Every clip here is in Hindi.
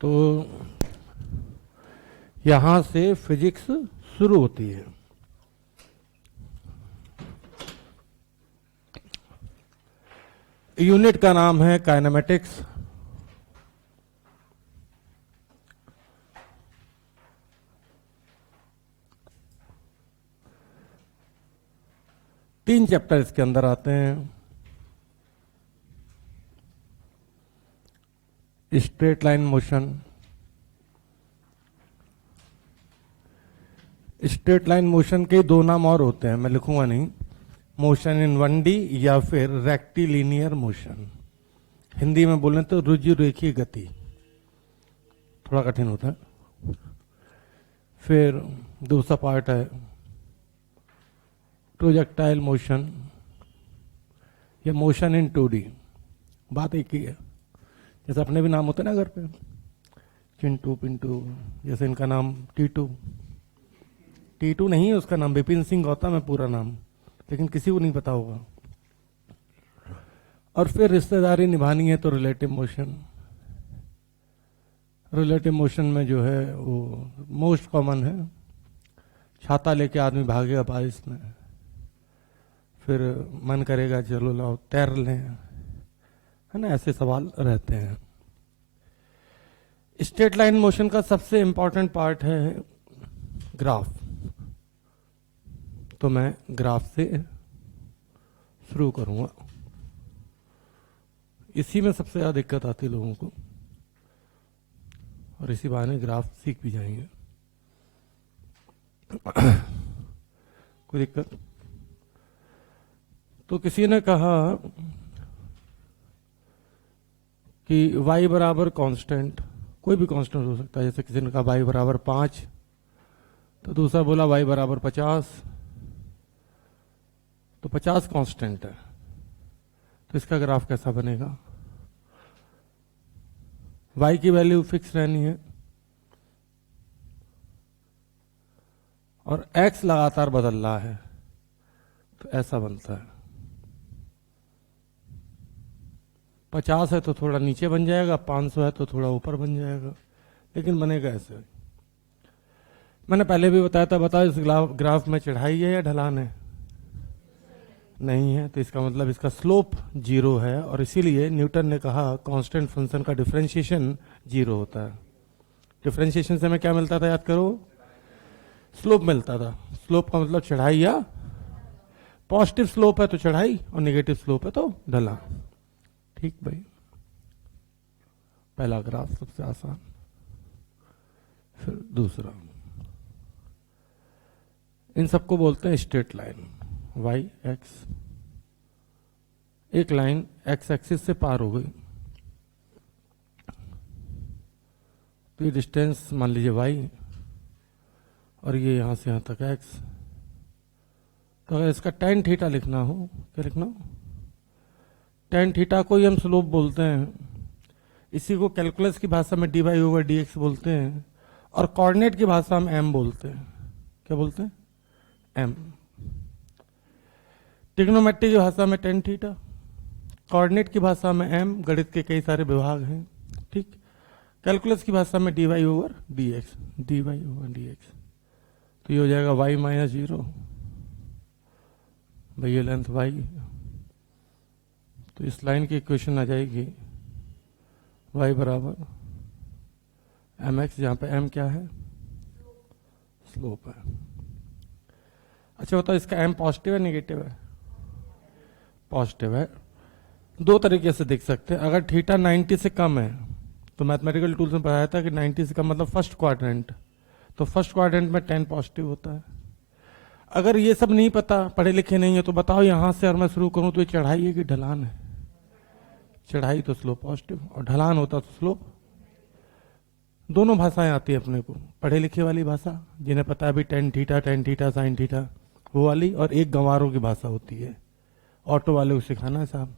तो यहां से फिजिक्स शुरू होती है। यूनिट का नाम है काइनेमेटिक्स। तीन चैप्टर इसके अंदर आते हैं। Straight line motion, straight line motion के दो नाम और होते हैं, मैं लिखूंगा नहीं, मोशन इन 1D या फिर रेक्टिलिनियर मोशन। हिंदी में बोलें तो रुजु रेखीय गति, थोड़ा कठिन होता है। फिर दूसरा पार्ट है प्रोजेक्टाइल मोशन या मोशन इन 2D। बात एक ही है, जैसे अपने भी नाम होते हैं ना घर पे, चिंटू पिंटू, जैसे इनका नाम टीटू। टीटू नहीं है उसका नाम, विपिन सिंह गौतम है पूरा नाम, लेकिन किसी को नहीं पता होगा। और फिर रिश्तेदारी निभानी है तो रिलेटिव मोशन। रिलेटिव मोशन में जो है वो मोस्ट कॉमन है, छाता लेके आदमी भागेगा बारिश में, फिर मन करेगा चलो लाओ तैर लें, है ना, ऐसे सवाल रहते हैं। स्ट्रेट लाइन मोशन का सबसे इंपॉर्टेंट पार्ट है ग्राफ। तो मैं ग्राफ से शुरू करूंगा, इसी में सबसे ज्यादा दिक्कत आती है लोगों को, और इसी बहाने ग्राफ सीख भी जाएंगे। कोई दिक्कत? तो किसी ने कहा कि y बराबर कांस्टेंट, कोई भी कांस्टेंट हो सकता है, जैसे किसी ने कहा y बराबर 5, तो दूसरा बोला y बराबर 50, तो 50 कांस्टेंट है, तो इसका ग्राफ कैसा बनेगा? y की वैल्यू फिक्स रहनी है और x लगातार बदल रहा है, तो ऐसा बनता है। 50 है तो थोड़ा नीचे बन जाएगा, 500 है तो थोड़ा ऊपर बन जाएगा, लेकिन बनेगा ऐसे। मैंने पहले भी बताया था, बताओ इस ग्राफ में चढ़ाई है या ढलान है? नहीं है, तो इसका मतलब इसका स्लोप 0 है, और इसीलिए न्यूटन ने कहा कांस्टेंट फंक्शन का डिफरेंशिएशन 0 होता है। डिफरेंशिएशन से हमें क्या मिलता था, याद करो? स्लोप मिलता था। स्लोप का मतलब चढ़ाई या पॉजिटिव स्लोप है तो चढ़ाई, और नेगेटिव स्लोप है तो ढलान। ठीक भाई, पहला ग्राफ सबसे आसान। फिर दूसरा, इन सबको बोलते हैं स्ट्रेट लाइन। y x, एक लाइन x एक्सिस से पार हो गई, तो ये डिस्टेंस मान लीजिए y, और ये यहां से यहां तक x। तो अगर इसका tan थीटा लिखना हो, क्या लिखना हो? tan थीटा को ही हम स्लोप बोलते हैं, इसी को कैलकुलस की भाषा में dy/dx बोलते हैं, और कोऑर्डिनेट की भाषा में m बोलते हैं। क्या बोलते हैं? m। ट्रिग्नोमेट्री की भाषा में tan थीटा, कोऑर्डिनेट की भाषा में m, गणित के कई सारे विभाग हैं, ठीक। कैलकुलस की भाषा में dy/dx, dy/dx। तो ये हो जाएगा y-0, भैया लेंथ y, तो इस लाइन की इक्वेशन आ जाएगी y बराबर mx, जहां पे m क्या है? स्लोप है। अच्छा बताओ, इसका m पॉजिटिव है नेगेटिव है? पॉजिटिव है। दो तरीके से देख सकते हैं। अगर थीटा 90 से कम है, तो मैथमेटिकल टूल्स में पढ़ाया था कि 90 से कम मतलब फर्स्ट क्वाड्रेंट, तो फर्स्ट क्वाड्रेंट में tan पॉजिटिव होता है। अगर ये सब नहीं पता, पढ़े लिखे नहीं है, तो बताओ यहां से और मैं शुरू करूं तो ये चढ़ाई है कि ढलान है? चढ़ाई तो स्लोप पॉजिटिव, और ढलान होता तो स्लोप। दोनों भाषाएं आती है अपने को, पढ़े लिखे वाली भाषा जिन्हें पता है भी tan थीटा साइन थीटा, वो वाली, और एक गंवारों की भाषा होती है, ऑटो वाले को सिखाना है साहब।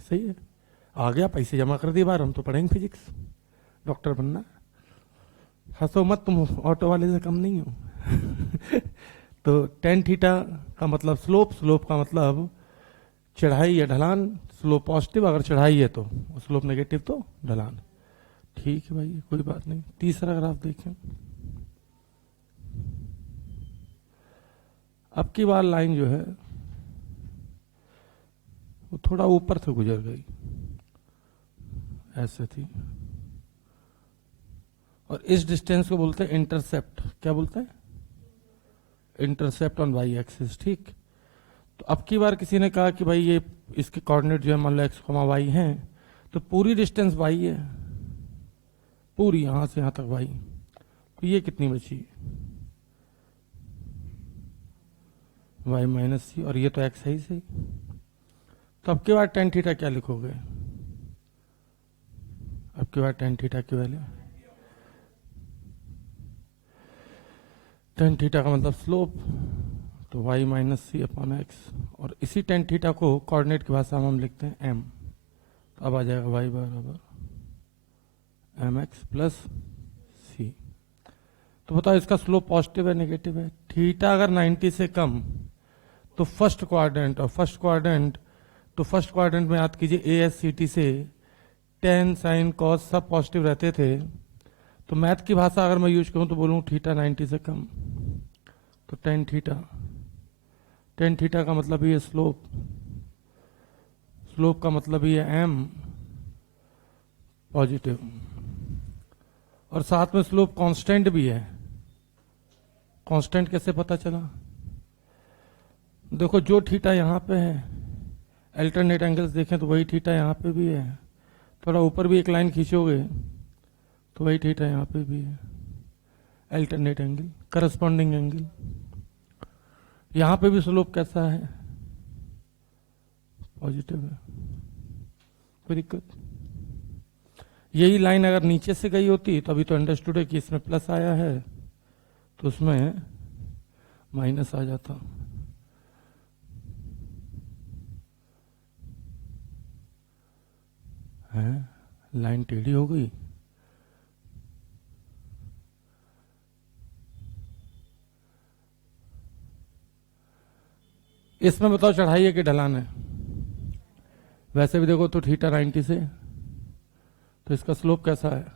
सही है, आ गया, पैसे जमा कर दिए, बार हम तो पढ़ेंगे फिजिक्स, डॉक्टर बनना। हंसो मत, तुम ऑटो वाले से कम नहीं हो। तो tan थीटा का मतलब स्लोप, स्लोप का मतलब चढ़ाई या ढलान। स्लोप पॉजिटिव अगर चढ़ाई है तो, स्लोप नेगेटिव तो ढलान। ठीक है भाई, कोई बात नहीं। तीसरा ग्राफ देखें। अब की बार लाइन जो है वो थोड़ा ऊपर से गुजर गई, ऐसे थी, और इस डिस्टेंस को बोलते हैं इंटरसेप्ट। क्या बोलते हैं? Intercept on Y axis. ठीक, तो अब की बार किसी ने कहा कि भाई ये इसके कोऑर्डिनेट जो है मान लो एक्स वाई हैं, तो पूरी डिस्टेंस वाई है, पूरी यहां से यहां तक वाई, तो ये कितनी बची? वाई माइनस सी, और ये तो एक्स है ही सही। तो अब के बाद टेन थीटा क्या लिखोगे? अब के बाद टेन थीटा की वैल्यू, टेन थीटा का मतलब स्लोप, तो वाई माइनस सी अपॉन एक्स, और इसी टेन थीटा को कोऑर्डिनेट की भाषा में हम लिखते हैं एम। तो अब आ जाएगा वाई बराबर एम एक्स प्लस सी। तो बताओ इसका स्लोप पॉजिटिव है नेगेटिव है? थीटा अगर 90 से कम तो फर्स्ट क्वाड्रेंट, और फर्स्ट क्वाड्रेंट, तो फर्स्ट क्वाड्रेंट में याद कीजिए ए एस सी टी से टेन साइन कॉस सब पॉजिटिव रहते थे। तो मैथ की भाषा अगर मैं यूज करूं तो बोलूं थीटा 90 से कम, तो टेन थीटा, टेन थीटा का मतलब ये स्लोप, स्लोप का मतलब ये एम पॉजिटिव, और साथ में स्लोप कांस्टेंट भी है। कांस्टेंट कैसे पता चला? देखो जो थीटा यहाँ पे है, अल्टरनेट एंगल्स देखें तो वही थीटा यहाँ पे भी है, थोड़ा ऊपर भी एक लाइन खींचोगे तो वही थीटा यहाँ पे भी है, अल्टरनेट एंगल, करस्पॉन्डिंग एंगल। यहाँ पे भी स्लोप कैसा है? पॉजिटिव है, कोई दिक्कत? यही लाइन अगर नीचे से गई होती तो अभी तो अंडरस्टूड है कि इसमें प्लस आया है, तो उसमें माइनस आ जाता। है, लाइन टेढ़ी हो गई। इसमें बताओ चढ़ाई है कि ढलान है? वैसे भी देखो तो थीटा 90 से, तो इसका स्लोप कैसा है?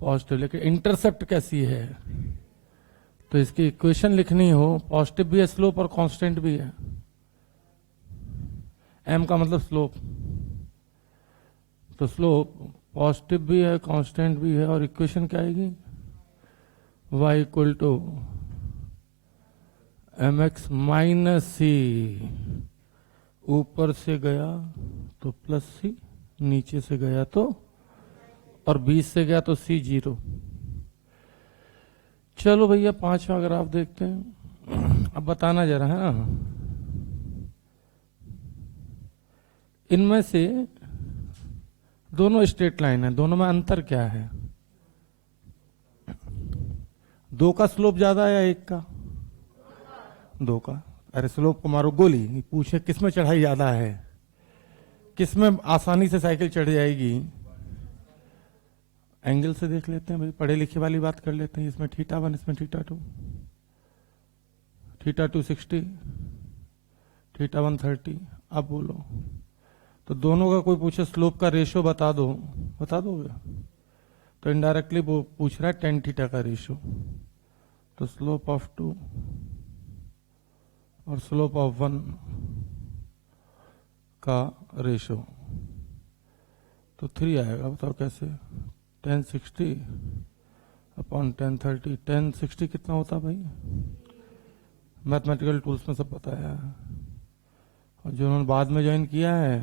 पॉजिटिव, लेकिन इंटरसेप्ट कैसी है? तो इसकी इक्वेशन लिखनी हो, पॉजिटिव भी है स्लोप और कांस्टेंट भी है। एम का मतलब स्लोप, तो स्लोप पॉजिटिव भी है कांस्टेंट भी है, और इक्वेशन क्या आएगी? y equal to M X minus C, ऊपर से गया तो प्लस सी, नीचे से गया तो, और 20 से गया तो सी 0। चलो भैया पांचवा ग्राफ देखते हैं। अब बताना जरा है ना, इनमें से दोनों स्ट्रेट लाइन है, दोनों में अंतर क्या है? दो का स्लोप ज्यादा है या एक का? दो का। अरे स्लोप को मारो गोली, पूछे किसमें चढ़ाई ज्यादा है, किसमें आसानी से साइकिल चढ़ जाएगी? एंगल से देख लेते हैं भाई, पढ़े लिखे वाली बात कर लेते हैं। इसमें थीटा 1, इसमें थीटा 2, थीटा 2 60, थीटा 1 30। अब बोलो, तो दोनों का कोई पूछे स्लोप का रेशो बता दो, बता दोगे? तो इनडायरेक्टली वो पूछ रहा है टेन थीटा का रेशो, तो स्लोप ऑफ 2 और स्लोप ऑफ 1 का रेशो, तो 3 आएगा। बताओ कैसे? 1060 अपॉन 1030। 1060 कितना होता भाई? मैथमेटिकल टूल्स में सब बताया है, और जो उन्होंने बाद में ज्वाइन किया है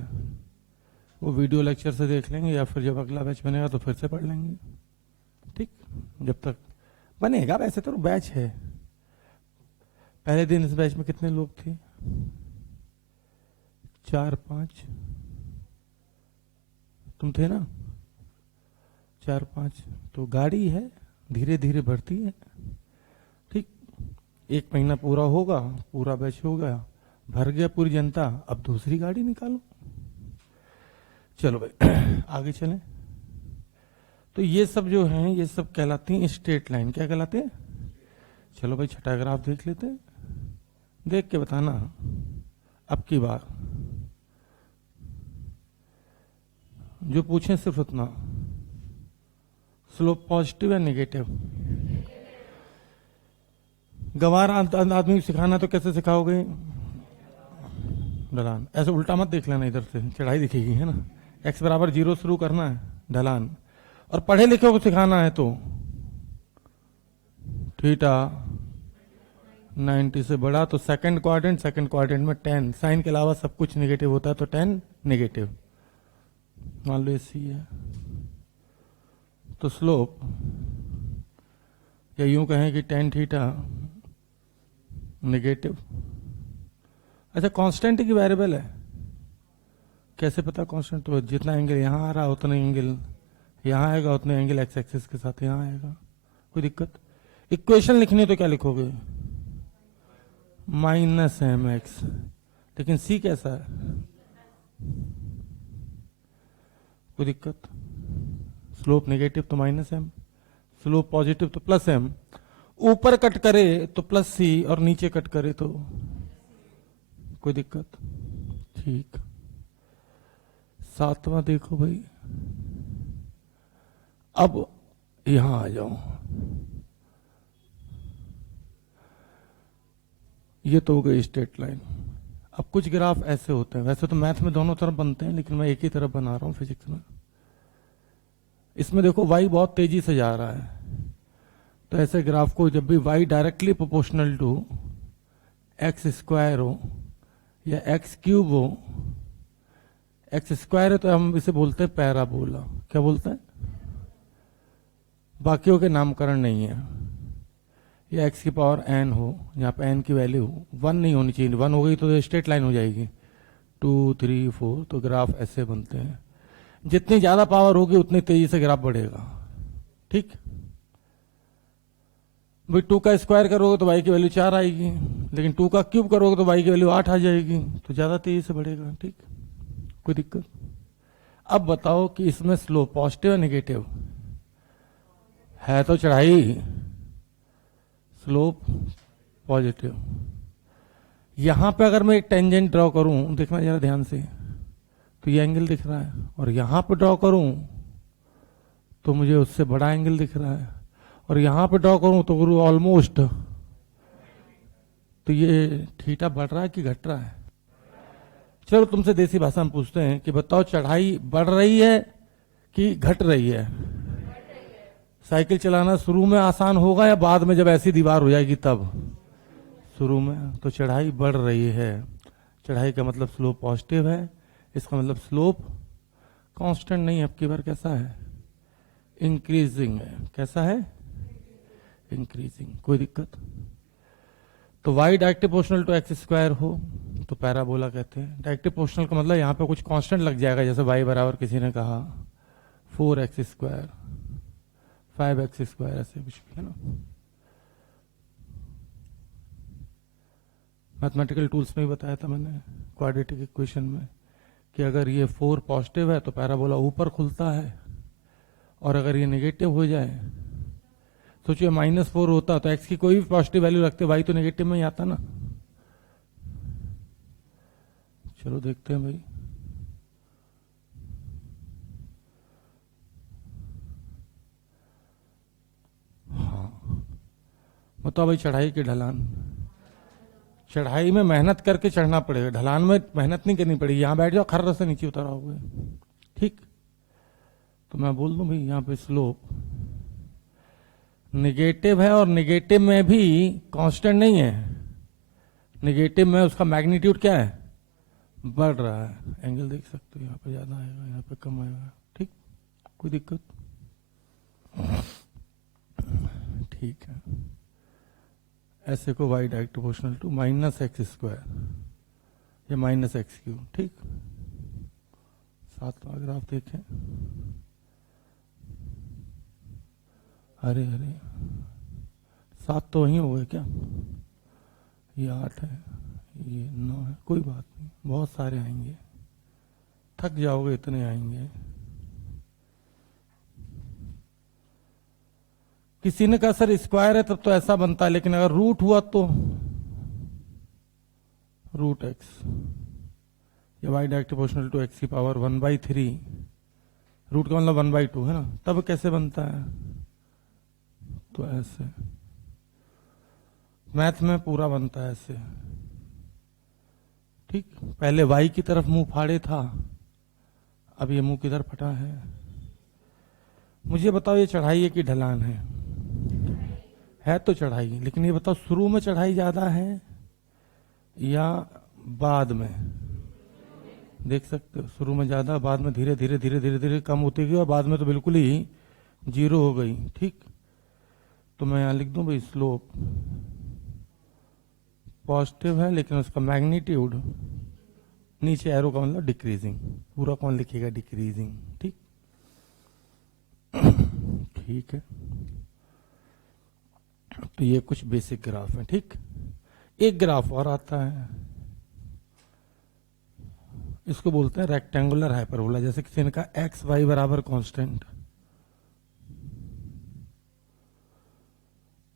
वो वीडियो लेक्चर से देख लेंगे, या फिर जब अगला बैच बनेगा तो फिर से पढ़ लेंगे। ठीक, जब तक बनेगा। वैसे तो बैच है, पहले दिन इस बैच में कितने लोग थे? 4-5 तुम थे ना, 4-5। तो गाड़ी है, धीरे धीरे बढ़ती है। ठीक, एक महीना पूरा होगा, पूरा बैच हो गया, भर गया पूरी जनता, अब दूसरी गाड़ी निकालो। चलो भाई आगे चलें। तो ये सब जो हैं ये सब कहलाती हैं स्ट्रेट लाइन। क्या कहलाते हैं? चलो भाई छठा ग्राफ देख लेते हैं, देख के बताना। अब की बार जो पूछें सिर्फ उतना, स्लोप पॉजिटिव या नेगेटिव? गंवार आदमी को सिखाना तो कैसे सिखाओगे? ढलान। ऐसे उल्टा मत देख लेना, इधर से चढ़ाई दिखेगी, है ना। x बराबर 0 शुरू करना है, ढलान। और पढ़े लिखे को सिखाना है तो थीटा 90 से बड़ा, तो सेकंड क्वाड्रेंट में 10, साइन के अलावा सब कुछ नेगेटिव होता है, तो 10 नेगेटिव। मान लो सी है, तो स्लोप, या यूं कहें कि tan थीटा नेगेटिव। अच्छा, कांस्टेंट की वेरिएबल है, कैसे पता कांस्टेंट? तो जितना एंगल यहां आ रहा है उतना एंगल यहां आएगा, उतने एंगल एक्स एक्सिस के साथ यहां आएगा। कोई दिक्कत? इक्वेशन लिखनी तो क्या लिखोगे? -mx। लेकिन सी कैसा है? कोई दिक्कत? स्लोप नेगेटिव तो -m, स्लोप पॉजिटिव तो +m। ऊपर कट करे तो +c और नीचे कट करे तो कोई दिक्कत? ठीक। 7वां देखो भाई, अब यहां आ जाओ। ये तो हो गई स्ट्रेट लाइन। अब कुछ ग्राफ ऐसे होते हैं, वैसे तो मैथ में दोनों तरफ बनते हैं, लेकिन मैं एक ही तरफ बना रहा हूं फिजिक्स में। इसमें देखो y बहुत तेजी से जा रहा है, तो ऐसे ग्राफ को जब भी y directly proportional to x² हो या x³ हो, x² है तो हम इसे बोलते हैं पैराबोला। क्या बोलते हैं? बाकियों के नामकरण नहीं है। या x की पावर n हो, यहाँ पे n की वैल्यू 1 नहीं होनी चाहिए, 1 हो गई तो स्ट्रेट लाइन हो जाएगी। 2, 3, 4, तो ग्राफ ऐसे बनते हैं। जितनी ज्यादा पावर होगी उतनी तेजी से ग्राफ बढ़ेगा। ठीक भाई, 2 का स्क्वायर करोगे तो y की वैल्यू 4 आएगी, लेकिन 2 का क्यूब करोगे तो y की वैल्यू 8 आ जाएगी, तो ज्यादा तेजी से बढ़ेगा। ठीक, कोई दिक्कत? अब बताओ कि इसमें स्लोप पॉजिटिव या नेगेटिव है? तो चढ़ाई स्लोप पॉजिटिव। यहां पे अगर मैं एक टेंजेंट ड्रॉ करूं, देखना जरा ध्यान से, तो ये एंगल दिख रहा है, और यहां पे ड्रॉ करूं तो मुझे उससे बड़ा एंगल दिख रहा है, और यहां पे ड्रॉ करूं तो गुरु ऑलमोस्ट, तो ये थीटा बढ़ रहा है कि घट रहा है? चलो तुमसे देसी भाषा में पूछते हैं कि बताओ, चढ़ाई बढ़ रही है कि घट रही है? साइकिल चलाना शुरू में आसान होगा या बाद में जब ऐसी दीवार हो जाएगी तब? शुरू में। तो चढ़ाई बढ़ रही है, चढ़ाई का मतलब स्लोप पॉजिटिव है, इसका मतलब स्लोप कांस्टेंट नहीं है, अब की बार कैसा है? इंक्रीजिंग है। कैसा है? इंक्रीजिंग। कोई दिक्कत? तो y directly proportional to x² हो तो पैराबोला कहते हैं। डायरेक्टली प्रोपोर्शनल का मतलब यहाँ पे कुछ कांस्टेंट लग जाएगा, जैसे y बराबर किसी ने कहा 4x², 5x², ऐसे कुछ भी, है ना। मैथमेटिकल टूल्स में ही बताया था मैंने क्वाड्रेटिक इक्वेशन में कि अगर ये 4 पॉजिटिव है तो पैराबोला ऊपर खुलता है, और अगर ये नेगेटिव हो जाए, सोचिए -4 होता तो x की कोई भी पॉजिटिव वैल्यू रखते y तो नेगेटिव में ही आता ना। चलो देखते हैं भाई। हाँ, बताओ भाई, चढ़ाई की ढलान। चढ़ाई में मेहनत करके चढ़ना पड़ेगा, ढलान में मेहनत नहीं करनी पड़ेगी। यहां बैठ जाओ, खर्र से नीचे उतर आओगे। ठीक, तो मैं बोल दूं भाई, यहां पे स्लोप नेगेटिव है, और नेगेटिव में भी कांस्टेंट नहीं है। नेगेटिव में उसका मैग्नीट्यूड क्या है? बढ़ रहा है। एंगल देख सकते हो, यहाँ पे ज्यादा आएगा, यहाँ पे कम आएगा। ठीक, कोई दिक्कत? ठीक है, ऐसे को y direct proportional to -x² या -x³। ठीक, 7वां ग्राफ देखें। अरे अरे, 7 तो वहीं हो गए क्या? ये 8 है, ये 9 है, कोई बात नहीं, बहुत सारे आएंगे, थक जाओगे, इतने आएंगे। किसी ने कहा सर स्क्वायर है तब तो ऐसा बनता है, लेकिन अगर रूट हुआ तो √x या y direct proportional to x की पावर 1/3, रूट का मतलब 1/2 है ना, तब कैसे बनता है? तो ऐसे मैथ में पूरा बनता है ऐसे, ठीक। पहले वाई की तरफ मुंह फाड़े था, अब ये मुंह किधर फटा है। मुझे बताओ ये चढ़ाई है कि ढलान है तो चढ़ाई, लेकिन ये बताओ शुरू में चढ़ाई ज्यादा है या बाद में। देख सकते हो शुरू में ज्यादा, बाद में धीरे धीरे धीरे धीरे धीरे कम होती गई और बाद में तो बिल्कुल ही जीरो हो गई, ठीक। तो मैं यहां लिख दूं भाई स्लोप पॉजिटिव है लेकिन उसका मैग्नीट्यूड नीचे एरो का मतलब डिक्रीजिंग, पूरा कौन लिखेगा डिक्रीजिंग, ठीक। ठीक है, तो ये कुछ बेसिक ग्राफ है, ठीक। एक ग्राफ और आता है, इसको बोलते हैं रेक्टेंगुलर हाइपरबोला। जैसे किसी ने कहा एक्स वाई बराबर कांस्टेंट,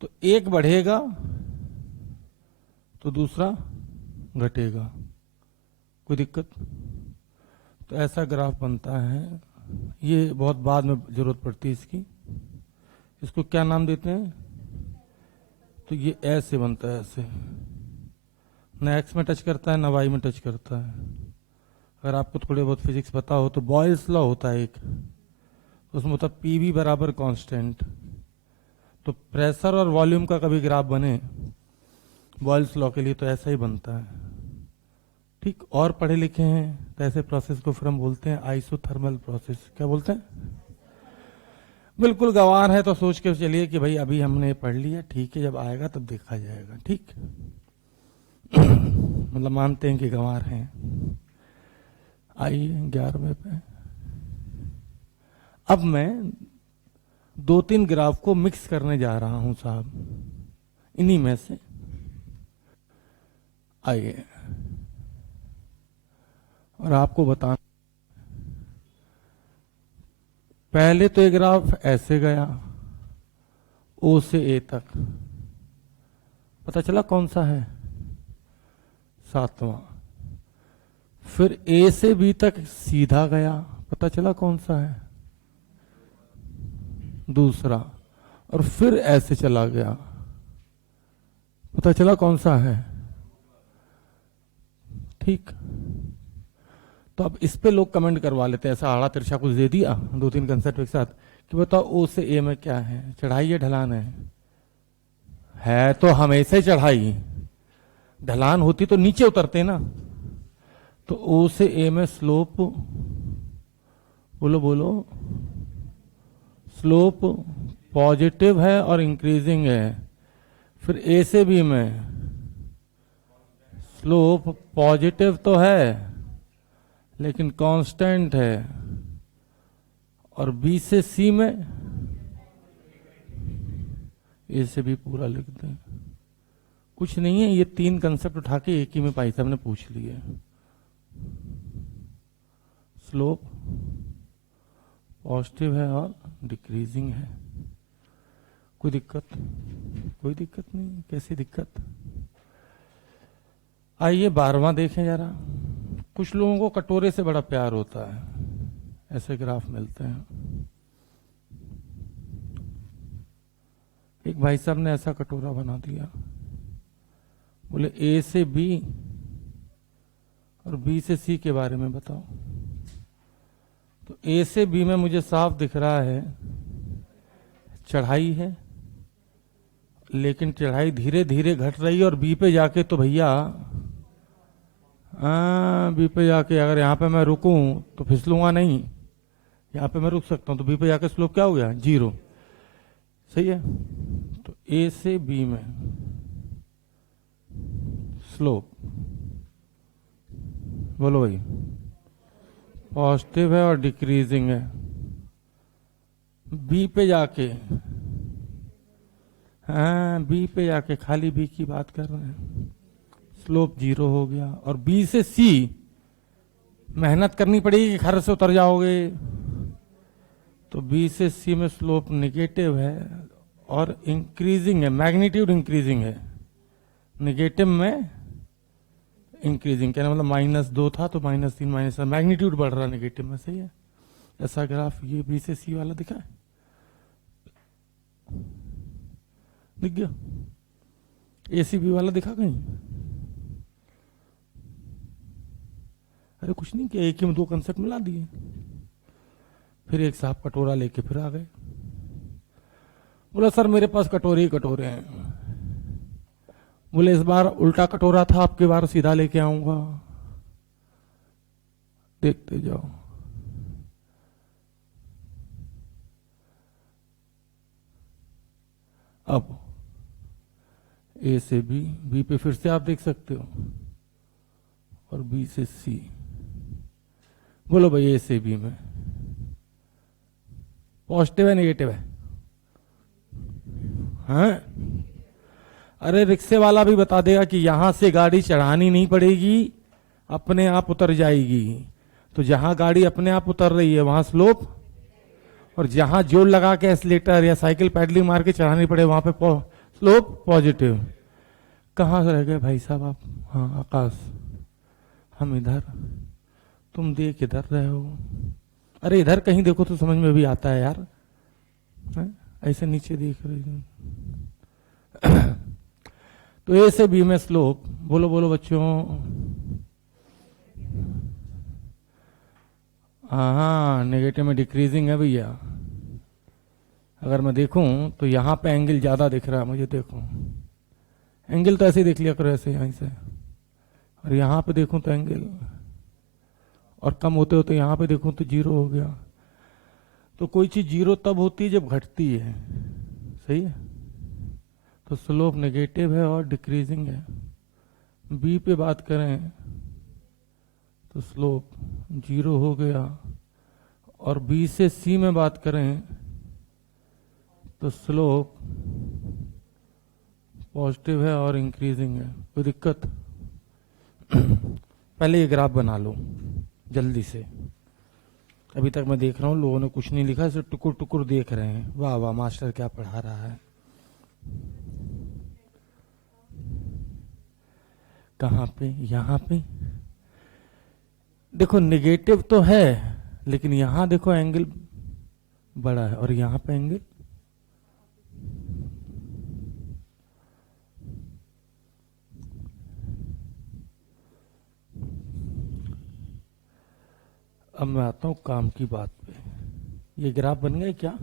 तो एक बढ़ेगा तो दूसरा घटेगा, कोई दिक्कत। तो ऐसा ग्राफ बनता है, ये बहुत बाद में जरूरत पड़ती है इसकी। इसको क्या नाम देते हैं, तो ये ऐसे बनता है, ऐसे न एक्स में टच करता है न वाई में टच करता है। अगर आपको थोड़े बहुत फिजिक्स पता हो तो बॉयल्स लॉ होता है एक, उसमें होता है पीवी बराबर कांस्टेंट। तो प्रेशर और वॉल्यूम का कभी ग्राफ बने बॉयल्स लॉ के लिए तो ऐसा ही बनता है, ठीक। और पढ़े लिखे हैं तो ऐसे प्रोसेस को फिर हम बोलते हैं आइसोथर्मल प्रोसेस। क्या बोलते हैं, बिल्कुल गंवार है तो सोच के चलिए कि भाई अभी हमने पढ़ लिया, ठीक है, जब आएगा तब देखा जाएगा, ठीक। मतलब मानते हैं कि गंवार हैं। आइए 11वें पे, अब मैं 2-3 ग्राफ को मिक्स करने जा रहा हूं साहब, इन्हीं में से। आइए, और आपको बताना, पहले तो ये ग्राफ ऐसे गया ओ से ए तक, पता चला कौन सा है, 7वां। फिर ए से बी तक सीधा गया, पता चला कौन सा है, दूसरा। और फिर ऐसे चला गया, पता चला कौन सा है, ठीक। तो अब इस पे लोग कमेंट करवा लेते हैं, ऐसा आड़ा तिरछा कुछ दे दिया 2-3 कंसेप्ट एक साथ कि बताओ ओ से ए में क्या है, चढ़ाई है ढलान है तो हमेशा चढ़ाई, ढलान होती तो नीचे उतरते ना। तो ओ से ए में स्लोप, बोलो बोलो, स्लोप पॉजिटिव है और इंक्रीजिंग है। फिर ए से बी में स्लोप पॉजिटिव तो है लेकिन कांस्टेंट है, और बी से सी में, ए से भी पूरा लिख दें, कुछ नहीं है, ये 3 कंसेप्ट उठा के एक ही में भाई साहब ने पूछ लिए। स्लोप पॉजिटिव है और डिक्रीजिंग है, कोई दिक्कत, कोई दिक्कत नहीं, कैसी दिक्कत। आइए 12वां देखें जरा। कुछ लोगों को कटोरे से बड़ा प्यार होता है, ऐसे ग्राफ मिलते हैं। एक भाई साहब ने ऐसा कटोरा बना दिया, बोले ए से बी और बी से सी के बारे में बताओ। तो ए से बी में मुझे साफ दिख रहा है चढ़ाई है, लेकिन चढ़ाई धीरे धीरे घट रही है, और बी पे जाके तो भैया बी पे जाके अगर यहाँ पे मैं रुकूं तो फिसलूंगा नहीं, यहाँ पे मैं रुक सकता हूं, तो बी पे जाके स्लोप क्या हो गया, 0, सही है। तो ए से बी में स्लोप, बोलो भाई, पॉजिटिव है और डिक्रीजिंग है। बी पे जाके, हाँ बी पे जाके खाली बी की बात कर रहे हैं, स्लोप 0 हो गया। और बी से सी मेहनत करनी पड़ेगी कि खर से उतर जाओगे, तो बी से सी में स्लोप निगेटिव है और इंक्रीजिंग है, मैग्नीट्यूड इंक्रीजिंग है, निगेटिव में इंक्रीजिंग, कहना मतलब -2 था तो -3 -4, मैग्नीट्यूड बढ़ रहा निगेटिव में, सही है। ऐसा ग्राफ ये बी से सी वाला दिखा है, दिख गया? एसीबी वाला दिखा कहीं? अरे कुछ नहीं किया, एक ही में दो कंसेप्ट मिला दिए। फिर एक साहब कटोरा लेके फिर आ गए, बोला सर मेरे पास कटोरे ही कटोरे हैं। बोले इस बार उल्टा कटोरा था, आपके बार सीधा लेके आऊंगा, देखते जाओ। अब ए से बी, बी पे फिर से आप देख सकते हो, और बी से सी। बोलो भाई ए से बी में पॉजिटिव है नेगेटिव है? हाँ? अरे रिक्शे वाला भी बता देगा कि यहां से गाड़ी चढ़ानी नहीं पड़ेगी, अपने आप उतर जाएगी। तो जहां गाड़ी अपने आप उतर रही है वहां स्लोप, और जहां जोर लगा के एस्लेटर या साइकिल पैडलिंग मार के चढ़ानी पड़े वहां पे स्लोप पॉजिटिव। कहां से रह गए भाई साहब आप? हाँ आकाश, हम इधर, तुम देख इधर रहे हो। अरे इधर कहीं देखो तो समझ में भी आता है यार, है? ऐसे नीचे देख रहे हो। तो ए से बी में स्लोप, बोलो बोलो बच्चों। हाँ नेगेटिव में डिक्रीजिंग है भैया। अगर मैं देखूं तो यहां पे एंगल ज्यादा दिख रहा है मुझे, देखो एंगल तो ऐसे ही देख लिया करो, ऐसे यहीं से, और यहां पे देखूं तो एंगल, और कम होते होते यहां पे देखूं तो जीरो हो गया। तो कोई चीज जीरो तब होती है जब घटती है, सही है? तो स्लोप नेगेटिव है और डिक्रीजिंग है। बी पे बात करें तो स्लोप जीरो हो गया, और बी से सी में बात करें तो स्लोप पॉजिटिव है और इंक्रीजिंग है। कोई दिक्कत? पहले ये ग्राफ बना लो जल्दी से, अभी तक मैं देख रहा हूं लोगों ने कुछ नहीं लिखा, सिर्फ टुकुर टुकुर देख रहे हैं। वाह वाह मास्टर क्या पढ़ा रहा है। कहां पे? यहां पे देखो नेगेटिव तो है, लेकिन यहां देखो एंगल बड़ा है, और यहां पे एंगल, अब मैं आता हूं काम की बात पे। ये ग्राफ बन गए क्या?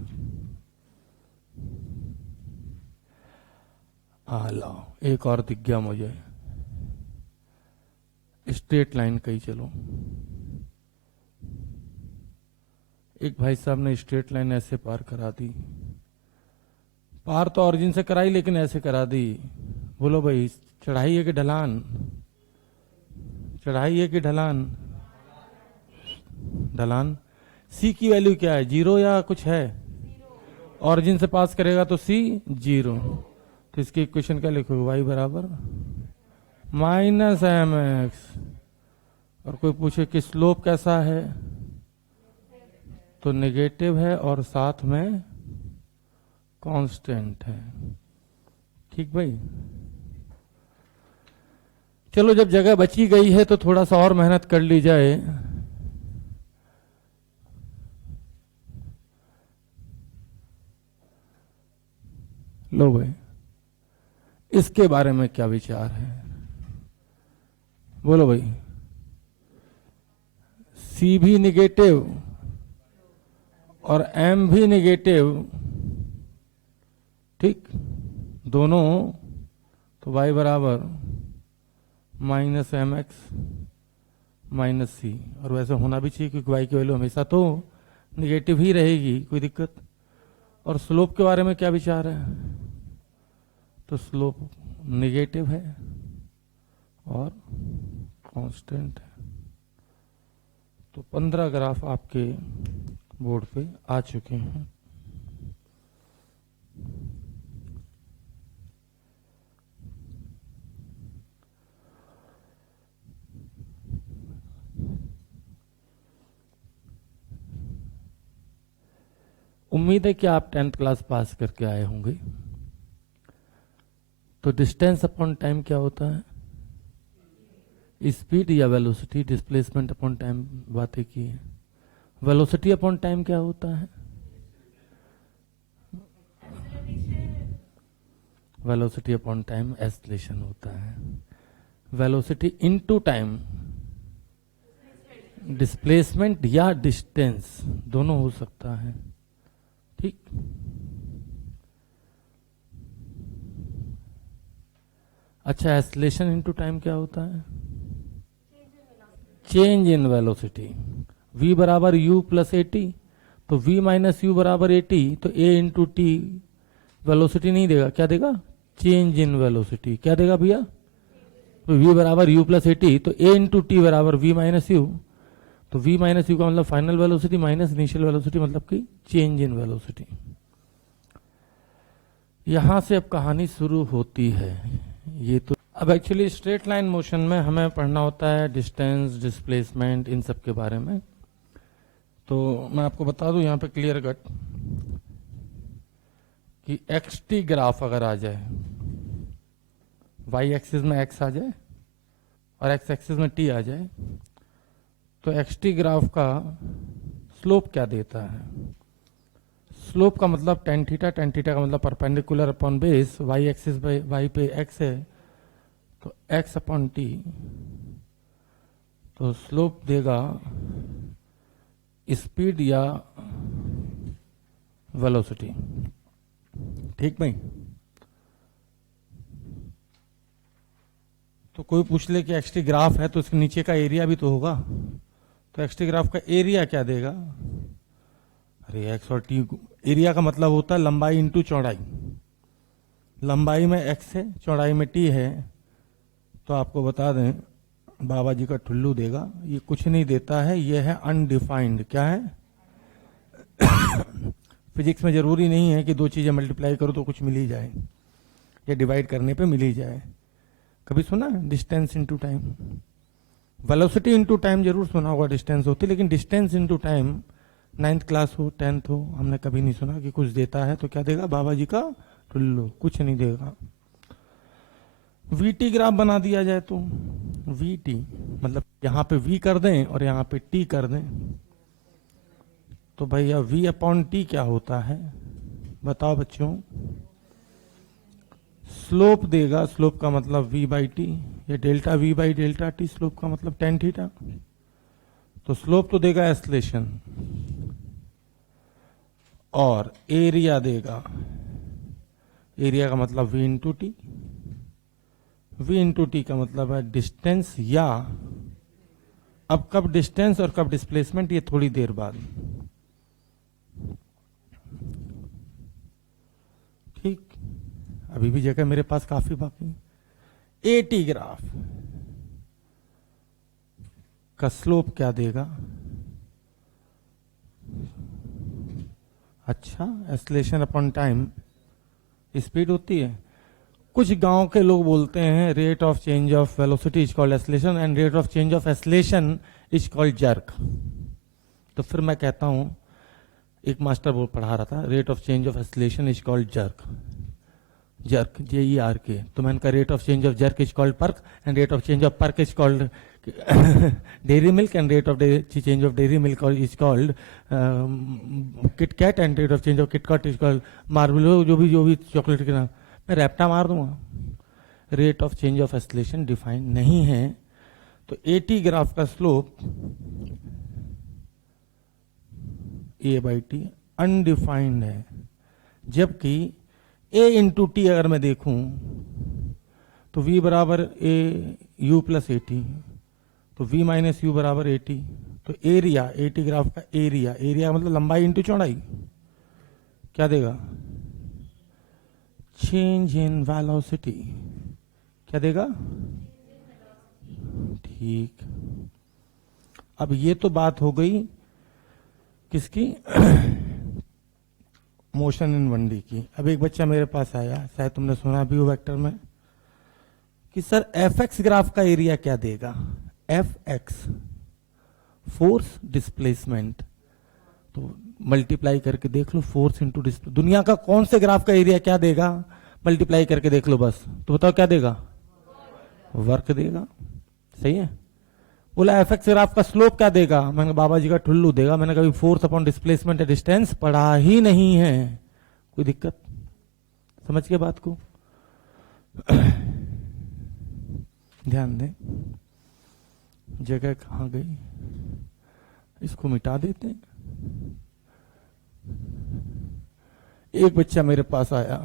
हाँ लाओ, एक और दिख गया मुझे, स्ट्रेट लाइन कही चलो। एक भाई साहब ने स्ट्रेट लाइन ऐसे पार करा दी, पार तो ऑरिजिन से कराई लेकिन ऐसे करा दी। बोलो भाई चढ़ाई है कि ढलान? चढ़ाई है कि ढलान? ढलान। सी की वैल्यू क्या है, जीरो या कुछ है? ऑरिजिन से पास करेगा तो सी जीरो। तो इसकी इक्वेशन क्या लिखोगे? वाई बराबर माइनस एम एक्स। और कोई पूछे कि स्लोप कैसा है, तो नेगेटिव है और साथ में कांस्टेंट है। ठीक भाई? चलो जब जगह बची गई है तो थोड़ा सा और मेहनत कर ली जाए। लो भाई, इसके बारे में क्या विचार है? बोलो भाई। सी भी निगेटिव और एम भी निगेटिव, ठीक, दोनों, तो y बराबर माइनस एम एक्स माइनस सी। और वैसे होना भी चाहिए क्योंकि y की वैल्यू हमेशा तो निगेटिव ही रहेगी, कोई दिक्कत? और स्लोप के बारे में क्या विचार है? तो स्लोप निगेटिव है और कांस्टेंट है। तो 15 ग्राफ आपके बोर्ड पे आ चुके हैं। उम्मीद है कि आप 10th क्लास पास करके आए होंगे। तो डिस्टेंस अपॉन टाइम क्या होता है? स्पीड या वेलोसिटी? डिस्प्लेसमेंट अपॉन टाइम बातें की है। वेलोसिटी अपॉन टाइम क्या होता है? वेलोसिटी अपॉन टाइम एस्लेशन होता है। वेलोसिटी इनटू टाइम डिस्प्लेसमेंट या डिस्टेंस दोनों हो सकता है। ठीक, अच्छा, एस्लेशन इनटू टाइम क्या होता है? Change in velocity. v बराबर u प्लस ए टी, तो v माइनस यू बराबर ए टी, तो a इंटू टी वेलोसिटी नहीं देगा, क्या देगा? Change in velocity. क्या देगा भैया? तो v बराबर u प्लस ए टी, तो a इंटू टी बराबर v माइनस यू, तो v माइनस यू का मतलब final velocity minus initial velocity, मतलब कि चेंज इन वेलोसिटी। यहां से अब कहानी शुरू होती है। ये तो अब एक्चुअली स्ट्रेट लाइन मोशन में हमें पढ़ना होता है डिस्टेंस, डिस्प्लेसमेंट, इन सब के बारे में। तो मैं आपको बता दूं यहाँ पे क्लियर कट कि एक्स टी ग्राफ अगर आ जाए, वाई एक्सिस में एक्स आ जाए और एक्स एक्सिस में टी आ जाए, तो एक्स टी ग्राफ का स्लोप क्या देता है? स्लोप का मतलब टेन थीटा, टेन थीटा का मतलब perpendicular upon base, Y axis पे वाई पे एक्स है तो एक्स अपॉन टी, तो स्लोप देगा स्पीड या वेलोसिटी। ठीक भाई? तो कोई पूछ ले कि एक्स टी ग्राफ है तो इसके नीचे का एरिया भी तो होगा, तो एक्स टी ग्राफ का एरिया क्या देगा? अरे एक्स और टी, एरिया का मतलब होता है लंबाई इंटू चौड़ाई। लंबाई में एक्स है, चौड़ाई में टी है, तो आपको बता दें बाबा जी का ठुल्लू देगा, ये कुछ नहीं देता है, ये है अनडिफाइंड। क्या है? फिजिक्स में जरूरी नहीं है कि दो चीजें मल्टीप्लाई करो तो कुछ मिल ही जाए, या डिवाइड करने पे मिल ही जाए। कभी सुना distance into time? Velocity into time जरूर सुना होगा, डिस्टेंस होती, लेकिन distance into time 9th class हो 10th हो, हमने कभी नहीं सुना कि कुछ देता है। तो क्या देगा? बाबा जी का ठुल्लू, कुछ नहीं देगा। वीटी ग्राफ बना दिया जाए तो वीटी मतलब यहां पे वी कर दें और यहां पे टी कर दें, तो भैया वी अपॉन टी क्या होता है? बताओ बच्चों। स्लोप देगा, स्लोप का मतलब वी बाई टी, या delta we by delta T, slope का मतलब टेन थीटा। तो स्लोप तो देगा एस्लेशन, और एरिया देगा, एरिया का मतलब V into T, V into T का मतलब है डिस्टेंस, या अब कब डिस्टेंस और कब डिस्प्लेसमेंट ये थोड़ी देर बाद। ठीक, अभी भी जगह मेरे पास काफी बाकी। एटी ग्राफ का स्लोप क्या देगा? अच्छा, एस्लेशन अपॉन टाइम स्पीड होती है। कुछ गांव के लोग बोलते हैं rate of change of velocity is called acceleration and rate of change of acceleration is called jerk. तो फिर मैं कहता हूं, एक मास्टर वो पढ़ा रहा था, rate of change of acceleration is called jerk, jerk JERK। तो मैंने कहा rate of change of jerk is called Perk and rate of change of Perk is called Dairy Milk and rate of change of Dairy Milk is called Kit Kat and rate of change of Kit Kat is called Marbello, जो भी चॉकलेट के नाम, मैं रैप्टा मार दूंगा। Rate of change of एस्लेशन define नहीं है, तो एटी ग्राफ का slope A by T undefined है, जबकि ए इंटू टी अगर मैं देखूं तो v बराबर ए यू प्लस ए टी, तो v माइनस यू बराबर ए टी, तो एरिया, एटी ग्राफ का एरिया, एरिया मतलब लंबाई इंटू चौड़ाई, क्या देगा? Change in velocity. क्या देगा? ठीक, अब ये तो बात हो गई किसकी? मोशन इन 1D की। अब एक बच्चा मेरे पास आया, शायद तुमने सुना भी हो वेक्टर में, कि सर fx ग्राफ का एरिया क्या देगा? fx फोर्स डिस्प्लेसमेंट, तो मल्टीप्लाई करके देख लो, फोर्स इंटू डिस्प्लेसमेंट। दुनिया का कौन से ग्राफ का एरिया क्या देगा? मल्टीप्लाई करके देख लो बस, तो बताओ क्या देगा? वर्क देगा। सही है। बोला fx ग्राफ का स्लोप क्या देगा? मैंने बाबा जी का ठुल्लू देगा। मैंने कभी फोर्स अपॉन डिस्प्लेसमेंट या डिस्टेंस पढ़ा ही नहीं है। कोई दिक्कत? समझ के बात को? ध्यान दें, जगह कहाँ गई, इसको मिटा देते हैं। एक बच्चा मेरे पास आया,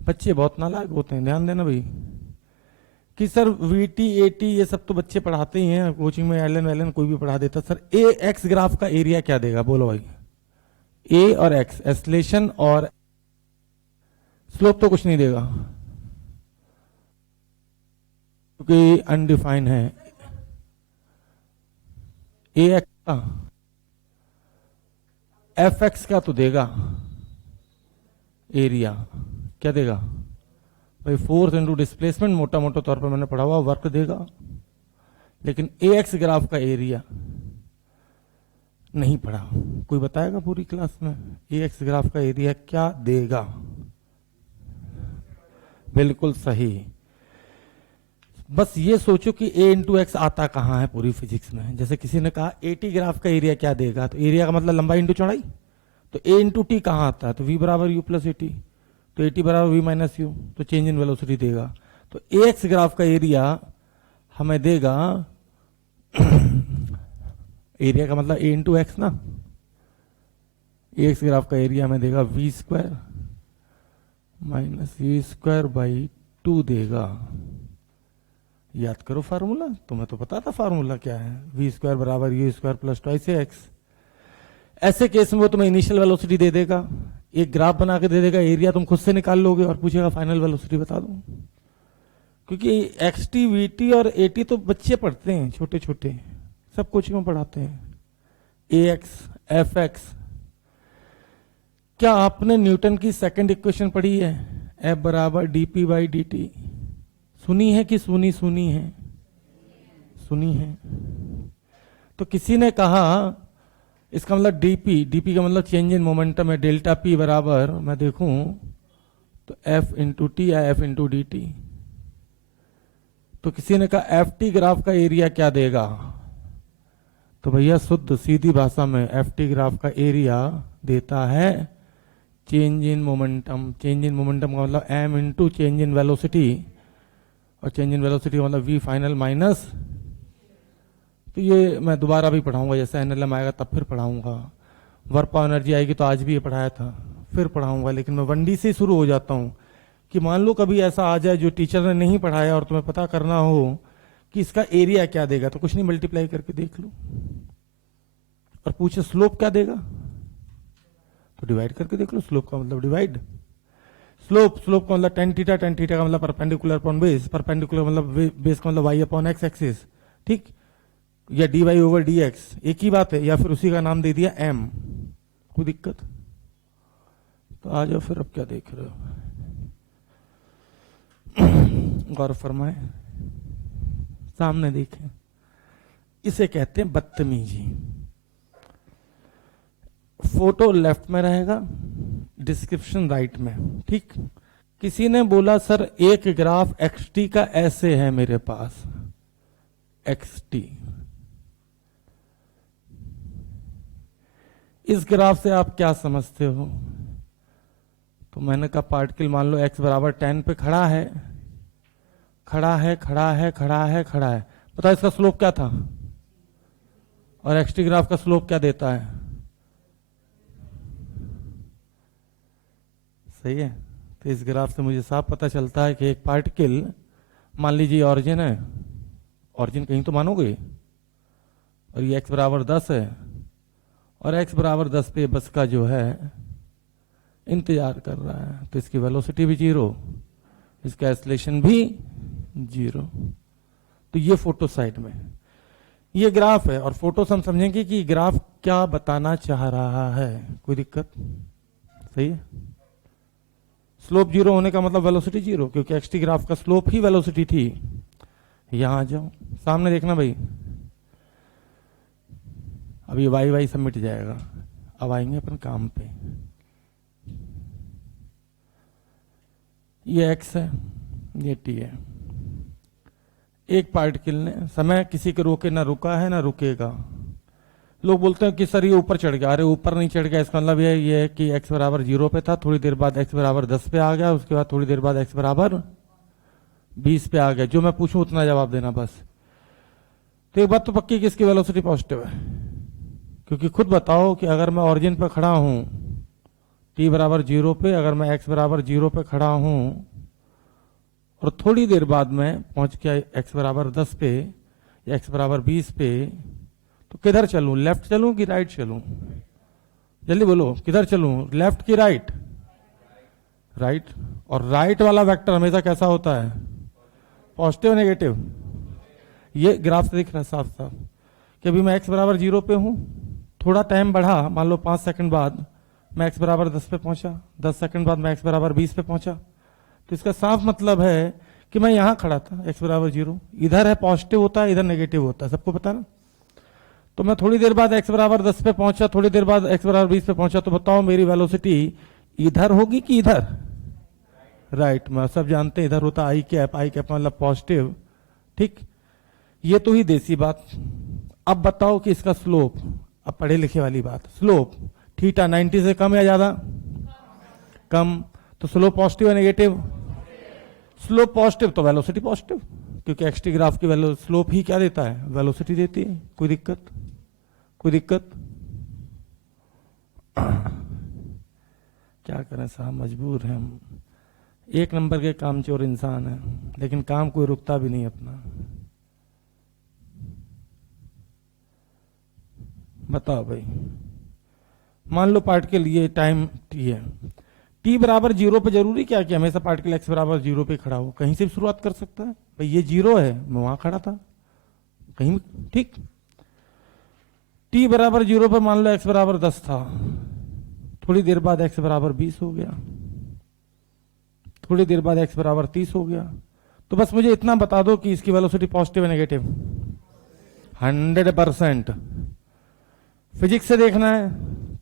बच्चे बहुत नालायक होते हैं, ध्यान देना भाई, कि सर वीटी एटी ये सब तो बच्चे पढ़ाते ही हैं कोचिंग में, एलन वेलन कोई भी पढ़ा देता, सर ए एक्स ग्राफ का एरिया क्या देगा, बोलो भाई। ए और एक्स, एस्लेशन और स्लोप तो कुछ नहीं देगा क्योंकि अनडिफाइन है। ए एक्स का, एफ एक्स का तो देगा एरिया, क्या देगा भाई, फोर्स इनटू डिस्प्लेसमेंट, मोटा मोटा तौर पर मैंने पढ़ा हुआ, वर्क देगा। लेकिन ए एक्स ग्राफ का एरिया नहीं पढ़ा, कोई बताएगा पूरी क्लास में ए एक्स ग्राफ का एरिया क्या देगा? बिल्कुल सही। बस ये सोचो कि ए इंटू एक्स आता कहां है पूरी फिजिक्स में। जैसे किसी ने कहा एटी ग्राफ का एरिया क्या देगा, तो एरिया का मतलब लंबाई इंटू चौड़ाई, तो ए इंटू टी कहां आता है, तो वी बराबर यू प्लस एटी, तो एटी बराबर वी माइनस यू, तो चेंज इन वेलोसिटी देगा। तो ए एक्स ग्राफ का एरिया हमें देगा एरिया का मतलब ए इंटू एक्स ना, ए एक्स ग्राफ का एरिया हमें देगा V square minus U square by 2 देगा। याद करो फार्मूला, तुम्हें तो पता था फार्मूला क्या है, वी स्क्वायर बराबर you square plus twice x. ऐसे केस में वो तुम्हें इनिशियल वेलोसिटी दे देगा, एक ग्राफ बना के दे देगा, एरिया तुम खुद से निकाल लोगे और पूछेगा फाइनल वेलोसिटी बता दो। क्योंकि एक्सटी वीटी और एटी तो बच्चे पढ़ते हैं, छोटे छोटे सब कोचिंग में पढ़ाते हैं। ए एक्स एफ एक्स, क्या आपने न्यूटन की सेकंड इक्वेशन पढ़ी है, एफ बराबर D P by D T? सुनी है कि सुनी है? सुनी है। तो किसी ने कहा इसका मतलब डीपी का मतलब चेंज इन मोमेंटम है, डेल्टा पी बराबर मैं देखूं तो एफ इंटू टी या एफ इंटू डी टी। तो किसी ने कहा एफ टी ग्राफ का एरिया क्या देगा, तो भैया शुद्ध सीधी भाषा में एफ टी ग्राफ का एरिया देता है change in momentum. Change in momentum का मतलब M into change in velocity, और चेंज इन वेलोसिटी का मतलब वी फाइनल माइनस, तो ये मैं दोबारा भी पढ़ाऊंगा, जैसे एनएलएम आएगा तब फिर पढ़ाऊंगा, वर्क पावर एनर्जी आएगी तो आज भी ये पढ़ाया था फिर पढ़ाऊंगा। लेकिन मैं वनडी से शुरू हो जाता हूं कि मान लो कभी ऐसा आ जाए जो टीचर ने नहीं पढ़ाया और तुम्हें पता करना हो कि इसका एरिया क्या देगा, तो कुछ नहीं मल्टीप्लाई करके देख लो, और पूछे स्लोप क्या देगा तो डिवाइड करके देख लो, स्लोप का मतलब डिवाइड, स्लोप का मतलब टेन थीटा का मतलब परपेंडिकुलर अपॉन बेस, परपेंडिकुलर मतलब बेस का मतलब वाई अपॉन एक्स एक्सिस, ठीक, या D Y over D X एक ही बात है, या फिर उसी का नाम दे दिया एम, कोई दिक्कत? तो आ जाओ फिर, अब क्या देख रहे हो, गौर फरमाए, सामने देखें। इसे कहते हैं बदतमीजी। फोटो लेफ्ट में रहेगा, डिस्क्रिप्शन राइट में, ठीक। किसी ने बोला सर एक ग्राफ एक्सटी का ऐसे है मेरे पास, एक्सटी, इस ग्राफ से आप क्या समझते हो? तो मैंने कहा पार्टिकल मान लो x बराबर 10 पे खड़ा है, बताओ इसका स्लोप क्या था, और एक्सटी ग्राफ का स्लोप क्या देता है? सही है। तो इस ग्राफ से मुझे साफ पता चलता है कि एक पार्टिकल, मान लीजिए ऑरिजिन है, ऑरिजिन कहीं तो मानोगे, और ये x बराबर 10 है, और x बराबर 10 पे बस का जो है इंतजार कर रहा है, तो इसकी वेलोसिटी भी 0, इसका एक्सेलरेशन भी 0। तो ये फोटो साइड में ये ग्राफ है, और फोटो से हम समझेंगे कि ग्राफ क्या बताना चाह रहा है, कोई दिक्कत? सही है। स्लोप 0 होने का मतलब वेलोसिटी 0, क्योंकि एक्सटी ग्राफ का स्लोप ही वेलोसिटी थी। यहां आ जाओ, सामने देखना भाई, अब ये वाई सब मिट जाएगा, अब आएंगे अपन काम पे। ये एक्स है, ये टी है। एक पार्टिकल ने समय किसी के रोके ना रुका है ना रुकेगा, लोग बोलते हैं कि सर ये ऊपर चढ़ गया, अरे ऊपर नहीं चढ़ गया, इसका मतलब ये है कि x बराबर 0 पे था, थोड़ी देर बाद x बराबर 10 पे आ गया, उसके बाद थोड़ी देर बाद x बराबर 20 पे आ गया। जो मैं पूछूं उतना जवाब देना बस। तो एक बात तो पक्की कि इसकी वेलोसिटी पॉजिटिव है, क्योंकि खुद बताओ कि अगर मैं ऑरिजिन पर खड़ा हूं t बराबर 0 पे, अगर मैं x बराबर 0 पे खड़ा हूं और थोड़ी देर बाद में पहुंच गया x बराबर 10 पे या x बराबर 20 पे, तो किधर चलूं, लेफ्ट चलूं कि राइट चलूं? जल्दी बोलो, किधर चलूं, लेफ्ट की राइट? राइट। और राइट वाला वेक्टर हमेशा कैसा होता है? Positive negative? ये ग्राफ से दिख रहा है साफ साफ कि अभी मैं x बराबर 0 पे हूं, थोड़ा टाइम बढ़ा, मान लो 5 सेकंड बाद मैं x बराबर 10 पे पहुंचा, 10 सेकंड बाद मैं x बराबर 20 पे पहुंचा। तो इसका साफ मतलब है कि मैं यहां खड़ा था, x बराबर 0, इधर है पॉजिटिव होता है, इधर नेगेटिव होता है, सबको पता ना। तो मैं थोड़ी देर बाद x बराबर 10 पे पहुंचा, थोड़ी देर बाद x बराबर 20 पे पहुंचा, तो बताओ मेरी वेलोसिटी इधर होगी कि इधर? राइट। मैं सब जानते हैं इधर होता आई कैप, आई कैप मतलब पॉजिटिव, ठीक। ये तो ही देसी बात। अब बताओ कि इसका स्लोप, अब पढ़े लिखे वाली बात, स्लोप थीटा 90 से कम या ज्यादा? कम। तो स्लोप पॉजिटिव है नेगेटिव? स्लोप पॉजिटिव तो वेलोसिटी पॉजिटिव, क्योंकि एक्सटी ग्राफ की वैल्यू स्लोप ही क्या देता है? वेलोसिटी देती है। कोई दिक्कत? कोई दिक्कत? क्या करें साहब, मजबूर हैं हम। एक नंबर के कामचोर इंसान है, लेकिन काम कोई रुकता भी नहीं अपना। बताओ भाई, मान लो पार्टिकल ये टाइम t है, t बराबर 0 पे जरूरी क्या कि हमेशा पार्टिकल x बराबर 0 पे खड़ा हो? कहीं से भी शुरुआत कर सकता है भाई, ये 0 है, मैं वहां खड़ा था कहीं, ठीक। t बराबर 0 पे मान लो x बराबर 10 था, थोड़ी देर बाद x बराबर 20 हो गया, थोड़ी देर बाद x बराबर 30 हो गया। तो बस मुझे इतना बता दो कि इसकी वेलोसिटी पॉजिटिव है नेगेटिव? 100%। फिजिक्स से देखना है,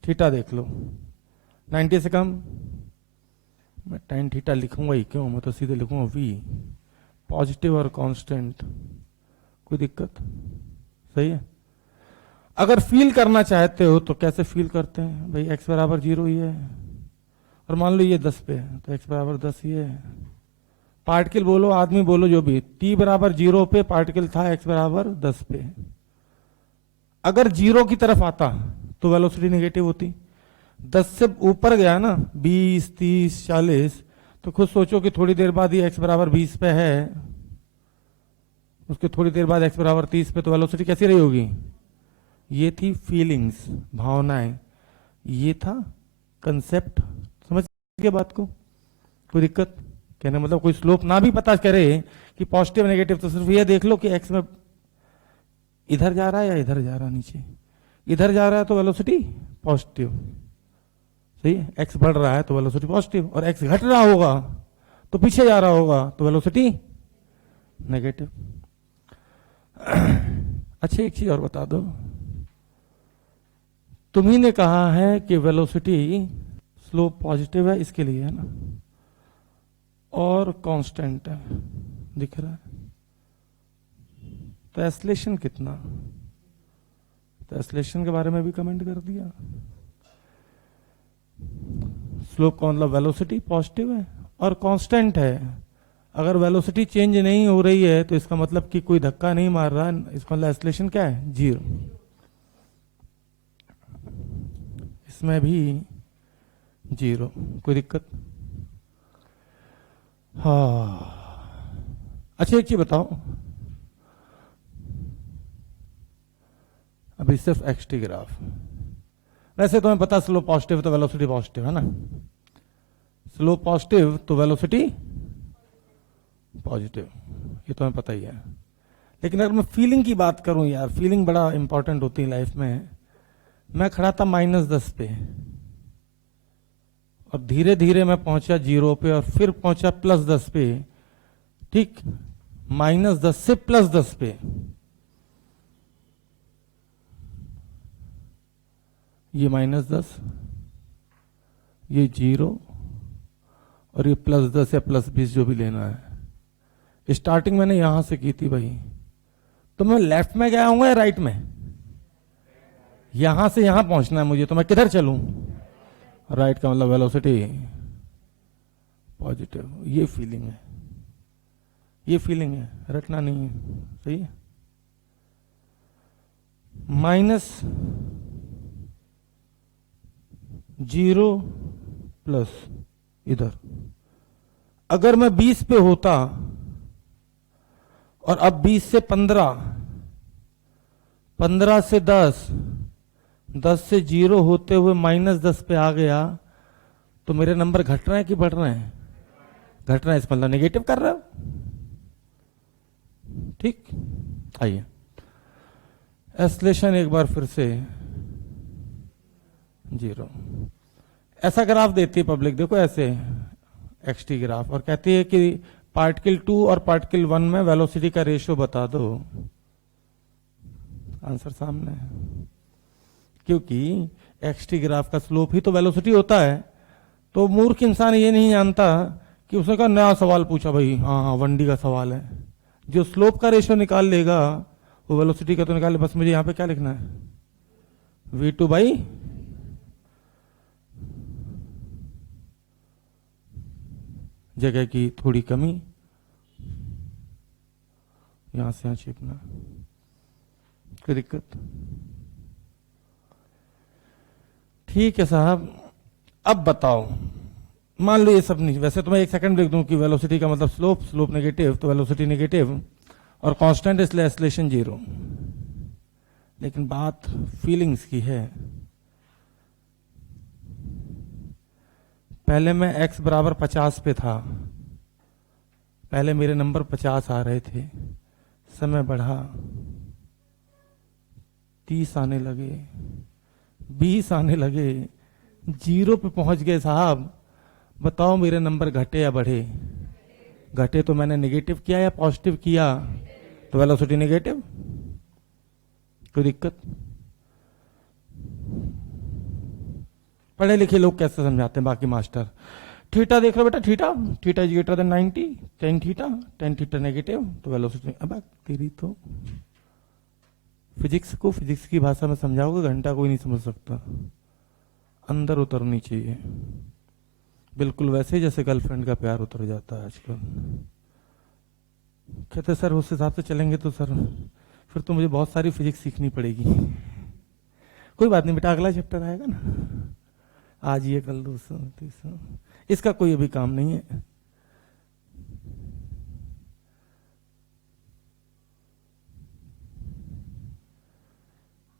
थीटा देख लो, 90 से कम। मैं tan थीटा लिखूंगा ही क्यों, मैं तो सीधे लिखूंगा v, पॉजिटिव और कांस्टेंट। कोई दिक्कत? सही है। अगर फील करना चाहते हो तो कैसे फील करते हैं भाई? x बराबर 0 ही है और मान लो ये 10 पे है, तो x बराबर 10 ही है। पार्टिकल बोलो, आदमी बोलो, जो भी, t बराबर 0 पे पार्टिकल था, x बराबर 10 पे। अगर 0 की तरफ आता तो वेलोसिटी नेगेटिव होती। 10 से ऊपर गया ना, 20, 30, 40, तो खुद सोचो कि थोड़ी देर बाद ये x बराबर 20 पे है, उसके थोड़ी देर बाद x बराबर 30 पे, तो वेलोसिटी कैसी रही होगी? ये थी फीलिंग्स, भावनाएं, ये था कंसेप्ट। समझ के बात को? कोई दिक्कत? कहने मतलब कोई स्लोप ना भी पता करे कि पॉजिटिव नेगेटिव, तो सिर्फ ये देख लो कि x में इधर जा रहा है या इधर जा रहा है, नीचे इधर जा रहा है तो वेलोसिटी पॉजिटिव, सही है। x बढ़ रहा है तो वेलोसिटी पॉजिटिव, और x घट रहा होगा तो पीछे जा रहा होगा तो वेलोसिटी नेगेटिव। अच्छा एक चीज और बता दो, तुम्ही ने कहा है कि वेलोसिटी स्लोप पॉजिटिव है, इसके लिए है ना, और कांस्टेंट है, दिख रहा है। तो एस्लेशन कितना? तो एस्लेशन के बारे में भी कमेंट कर दिया। स्लोप का मतलब वेलोसिटी पॉजिटिव है और कांस्टेंट है। अगर वेलोसिटी चेंज नहीं हो रही है तो इसका मतलब कि कोई धक्का नहीं मार रहा है, इसका मतलब एस्लेशन क्या है? 0। इसमें भी 0। कोई दिक्कत? हाँ। अच्छा एक चीज बताओ, अभी सिर्फ एक्सटी ग्राफ, वैसे तुम्हें पता स्लोप पॉजिटिव तो वेलोसिटी पॉजिटिव है ना, स्लोप पॉजिटिव तो वेलोसिटी पॉजिटिव, ये तुम्हें पता ही है। लेकिन अगर मैं फीलिंग की बात करूं यार, फीलिंग बड़ा इंपॉर्टेंट होती है लाइफ में। मैं खड़ा था -10 पे और धीरे धीरे मैं पहुंचा 0 पे और फिर पहुंचा +10 पे, ठीक। -10 से +10 पे, ये -10, ये 0 और ये +10 या +20 जो भी लेना है। स्टार्टिंग मैंने यहां से की थी भाई, तो मैं लेफ्ट में गया हूंगा या राइट में? यहां से यहां पहुंचना है मुझे, तो मैं किधर चलूं? राइट का मतलब वेलोसिटी पॉजिटिव। ये फीलिंग है, ये फीलिंग है, रटना नहीं है। सही है। माइनस 0 प्लस इधर, अगर मैं 20 पे होता और अब 20 से 15, 15 से 10, 10 से 0 होते हुए -10 पे आ गया, तो मेरे नंबर घट रहे हैं कि बढ़ रहे हैं? घट रहे हैं, इस मतलब नेगेटिव कर रहा हूं। ठीक, आइए एस्लेशन एक बार फिर से 0। ऐसा ग्राफ देती है पब्लिक, देखो ऐसे एक्सटी ग्राफ, और कहती है कि पार्टिकल 2 और पार्टिकल 1 में वेलोसिटी का रेशियो बता दो। आंसर सामने है, क्योंकि एक्सटी ग्राफ का स्लोप ही तो वेलोसिटी होता है। तो मूर्ख इंसान ये नहीं जानता कि उसने कहा नया सवाल पूछा भाई, हाँ हाँ 1D का सवाल है। जो स्लोप का रेशियो निकाल लेगा वो वेलोसिटी का तो निकाल ले। बस मुझे यहां पे क्या लिखना है? v2 बाई जगह की थोड़ी कमी, यहां से यहां छिपना, कोई दिक्कत? ठीक है साहब, अब बताओ, मान लो ये सब नहीं, वैसे तो मैं 1 सेकंड लिख दूं कि वेलोसिटी का मतलब स्लोप, स्लोप नेगेटिव तो वेलोसिटी नेगेटिव, और कांस्टेंट इसलिए एस्लेशन 0। लेकिन बात फीलिंग्स की है। पहले मैं x बराबर 50 पे था, पहले मेरे नंबर 50 आ रहे थे, समय बढ़ा 30 आने लगे, 20 आने लगे, 0 पे पहुंच गए साहब। बताओ मेरे नंबर घटे या बढ़े? घटे तो मैंने नेगेटिव किया या पॉजिटिव किया? तो वेलोसिटी नेगेटिव, कोई दिक्कत? पढ़े लिखे लोग कैसे समझाते हैं बाकी मास्टर। थीटा देख लो बेटा, theta theta is greater than 90, tan theta negative, तो वेलोसिटी। अब तेरी तो फिजिक्स को फिजिक्स की भाषा में समझाओगे, घंटा कोई नहीं समझ सकता। अंदर उतरनी चाहिए, बिल्कुल वैसे जैसे गर्लफ्रेंड का प्यार उतर जाता है आजकल। कहते सर उस हिसाब से चलेंगे तो सर फिर तो मुझे बहुत सारी फिजिक्स सीखनी पड़ेगी। कोई बात नहीं बेटा, अगला चैप्टर आएगा ना, आज ये कल दूसरा तीसरा, इसका कोई अभी काम नहीं है।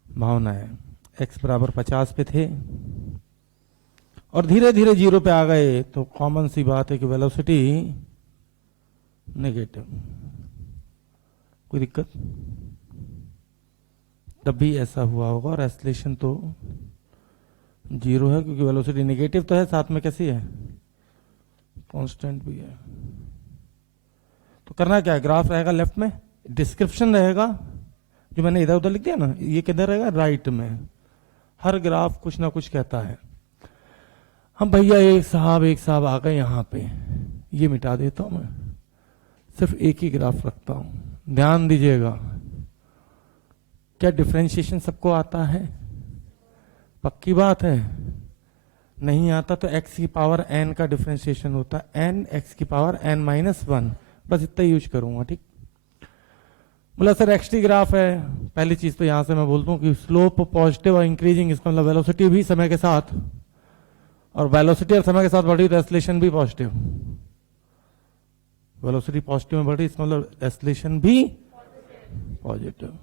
भावना है x बराबर 50 पे थे और धीरे धीरे 0 पे आ गए, तो कॉमन सी बात है कि वेलोसिटी नेगेटिव, कोई दिक्कत? तब भी ऐसा हुआ होगा, और एस्लेशन तो 0 है क्योंकि वेलोसिटी नेगेटिव तो है, साथ में कैसी है? कांस्टेंट भी है। तो करना क्या है? ग्राफ रहेगा लेफ्ट में, डिस्क्रिप्शन रहेगा जो मैंने इधर उधर लिख दिया ना, ये किधर रहेगा? राइट में। हर ग्राफ कुछ ना कुछ कहता है। हम भैया एक साहब आ गए यहाँ पे, ये मिटा देता हूं मैं, सिर्फ एक ही ग्राफ रखता हूं। ध्यान दीजिएगा, क्या डिफरेंशिएशन सबको आता है? पक्की बात है। नहीं आता तो x की पावर n का डिफरेंशिएशन होता है, n x की पावर n-1, बस इतना यूज करूंगा। ठीक, बोला सर एक्सटी ग्राफ है, पहली चीज तो यहां से मैं बोलता हूं कि स्लोप पॉजिटिव और इंक्रीजिंग, इसका मतलब वेलोसिटी भी समय के साथ, और वेलोसिटी और समय के साथ बढ़ी तो एस्लेशन भी पॉजिटिव। वेलोसिटी पॉजिटिव में बढ़ी, इसका मतलब एस्लेशन भी पॉजिटिव।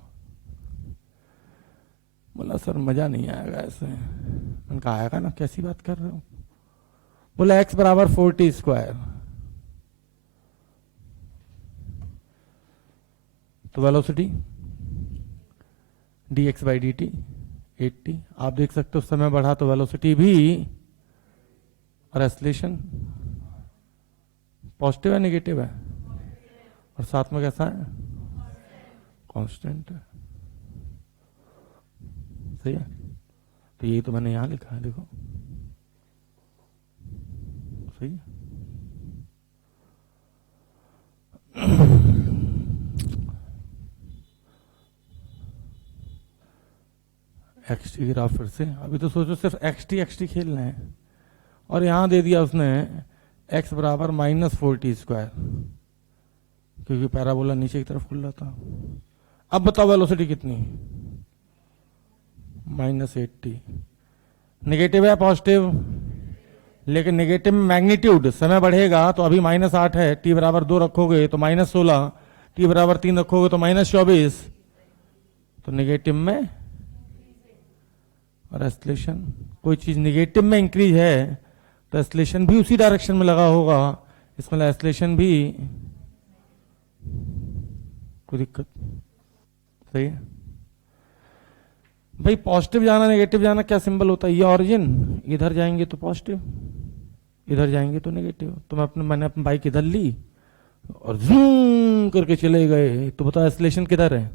बोला सर मजा नहीं आएगा ऐसे। मैंने कहा आएगा ना, कैसी बात कर रहे हो? बोला x बराबर 4t², तो वेलोसिटी dx/dt 8t। आप देख सकते हो समय बढ़ा तो वेलोसिटी भी, और एस्लेशन पॉजिटिव है नेगेटिव है? और साथ में कैसा है? कांस्टेंट है। सही है, तो यही तो मैंने यहां लिखा है, देखो सही है। एक्स टी ग्राफ फिर से, अभी तो सोचो सिर्फ एक्स टी खेलना है, और यहां दे दिया उसने एक्स बराबर -4t², क्योंकि पैराबोला नीचे की तरफ खुल रहा था। अब बताओ वेलोसिटी कितनी, -8t। नेगेटिव है पॉजिटिव, लेकिन नेगेटिव में मैग्नीट्यूड, समय बढ़ेगा तो अभी -8 है, t बराबर 2 रखोगे तो -16, t बराबर 3 रखोगे तो -24, तो नेगेटिव में। और एस्लेशन, कोई चीज नेगेटिव में इंक्रीज है तो एस्लेशन भी उसी डायरेक्शन में लगा होगा, इसमें एस्लेशन भी, कोई दिक्कत, सही है भाई। पॉजिटिव जाना नेगेटिव जाना क्या सिंबल होता है, ये ऑरिजिन, इधर जाएंगे तो पॉजिटिव, इधर जाएंगे तो नेगेटिव। तो मैंने अपनी बाइक इधर ली और जूम करके चले गए, तो बताओ एस्लेशन किधर है,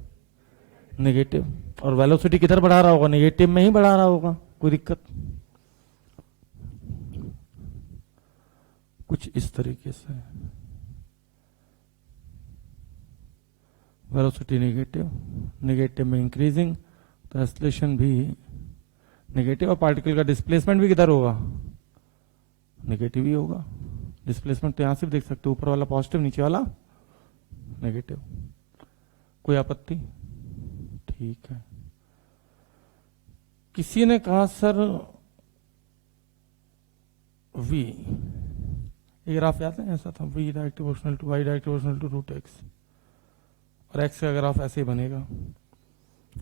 नेगेटिव, और वेलोसिटी किधर बढ़ा रहा होगा, नेगेटिव में ही बढ़ा रहा होगा, कोई दिक्कत। कुछ इस तरीके से वेलोसिटी नेगेटिव, नेगेटिव में इंक्रीजिंग तो एस्लेशन भी नेगेटिव, और पार्टिकल का डिस्प्लेसमेंट भी किधर होगा, नेगेटिव ही होगा। डिस्प्लेसमेंट तो यहां से भी देख सकते हो, ऊपर वाला पॉजिटिव, नीचे वाला नेगेटिव। कोई आपत्ति, ठीक है। किसी ने कहा सर v, ये ग्राफ याद है, ऐसा था v directly proportional to y directly proportional to root x, और x का ग्राफ ऐसे ही बनेगा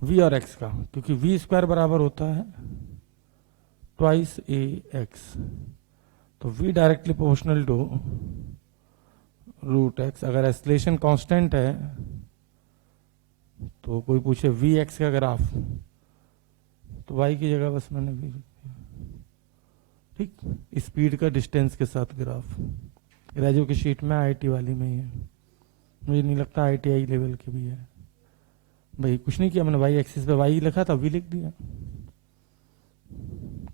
v और x का, क्योंकि v² बराबर होता है ट्वाइस ax, तो v directly proportional to root x। अगर एस्लेशन कांस्टेंट है तो कोई पूछे vx का ग्राफ, तो y की जगह बस मैंने v, ठीक, स्पीड का डिस्टेंस के साथ ग्राफ। ग्रेजुएट की शीट में आईटी वाली में ही है, मुझे नहीं लगता आईटीआई लेवल की भी है भाई। कुछ नहीं किया मैंने, वाई एक्सिस पे वाई लिखा था, वी लिख दिया,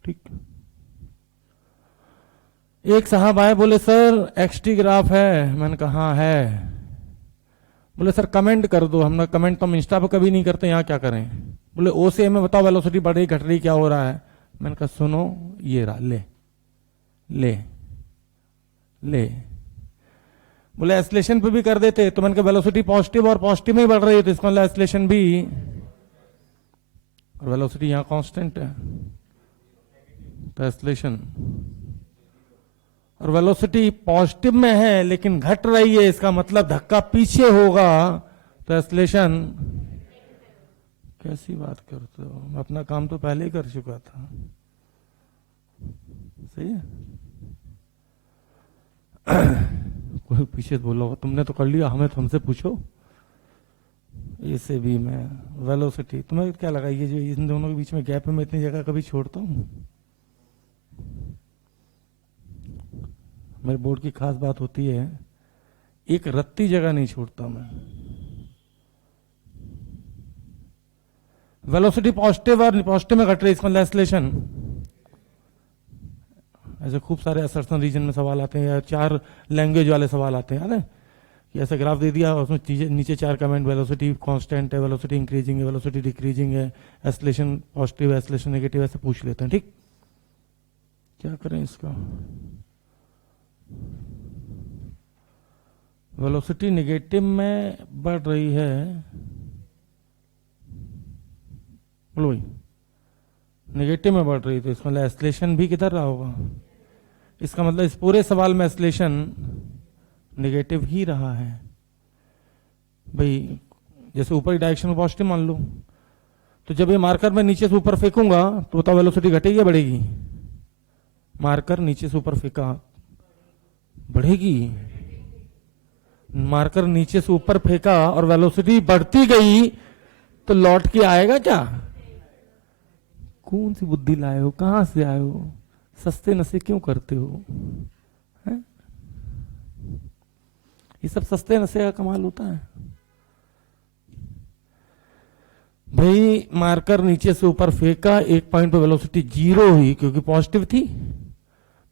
ठीक। एक साहब आए, बोले सर एक्सटी ग्राफ है, मैंने कहा हाँ है। बोले सर कमेंट कर दो, हमने कमेंट तो हम इंस्टा पे कभी नहीं करते, यहाँ क्या करें। बोले ओ से में बताओ वेलोसिटी बढ़ रही घट रही क्या हो रहा है। मैंने कहा सुनो, ये रहा, ले ले ले। बोले एस्लेशन पे भी कर देते, तो मैंने कहा वेलोसिटी पॉजिटिव और पॉजिटिव में ही बढ़ रही है, तो इसका मतलब एस्लेशन भी, और वेलोसिटी यहां कांस्टेंट है तो एस्लेशन, और वेलोसिटी पॉजिटिव में है लेकिन घट रही है, इसका मतलब धक्का पीछे होगा तो एस्लेशन। कैसी बात करते हो, अपना काम तो पहले ही कर चुका था, सही है। कोई पीछे बोला हो तुमने तो कर लिया, हमें तो हमसे पूछो। ऐसे भी मैं वेलोसिटी, तुम्हें क्या लगा ये जो इन दोनों के बीच में गैप है, मैं इतनी जगह कभी छोड़ता हूँ। मेरे बोर्ड की खास बात होती है, एक रत्ती जगह नहीं छोड़ता मैं। वेलोसिटी पॉजिटिव और पॉजिटिव में घट रही, इसका एस्लेशन। ऐसे खूब सारे असर्शन रीजन में सवाल आते हैं, या 4 लैंग्वेज वाले सवाल आते हैं, कि ऐसा ग्राफ दे दिया, उसमें नीचे 4 कमेंट, वेलोसिटी कांस्टेंट है, वेलोसिटी इंक्रीजिंग है, वेलोसिटी डिक्रीजिंग है, एस्लेशन पॉजिटिव है, एस्लेशन नेगेटिव, ऐसे पूछ लेते हैं, ठीक। क्या करें इसका, वेलोसिटी नेगेटिव में बढ़ रही है, बोलो भाई, नेगेटिव में बढ़ रही, तो इसका मतलब एस्लेशन भी किधर रहा होगा। इसका मतलब इस पूरे सवाल में एस्लेशन नेगेटिव ही रहा है भाई। जैसे ऊपर डायरेक्शन में पॉजिटिव मान लो, तो जब ये मार्कर मैं नीचे से ऊपर फेंकूंगा तो बताओ वेलोसिटी घटेगी या बढ़ेगी। मार्कर नीचे से ऊपर फेंका, बढ़ेगी। मार्कर नीचे से ऊपर फेंका और वेलोसिटी बढ़ती गई तो लौट के आएगा क्या। कौन सी बुद्धि लाए हो, कहां से आए हो, सस्ते नशे क्यों करते हो, है? ये सब सस्ते नशे का कमाल होता है भाई। मार्कर नीचे से ऊपर फेंका, एक पॉइंट पे वेलोसिटी 0 हुई, क्योंकि पॉजिटिव थी।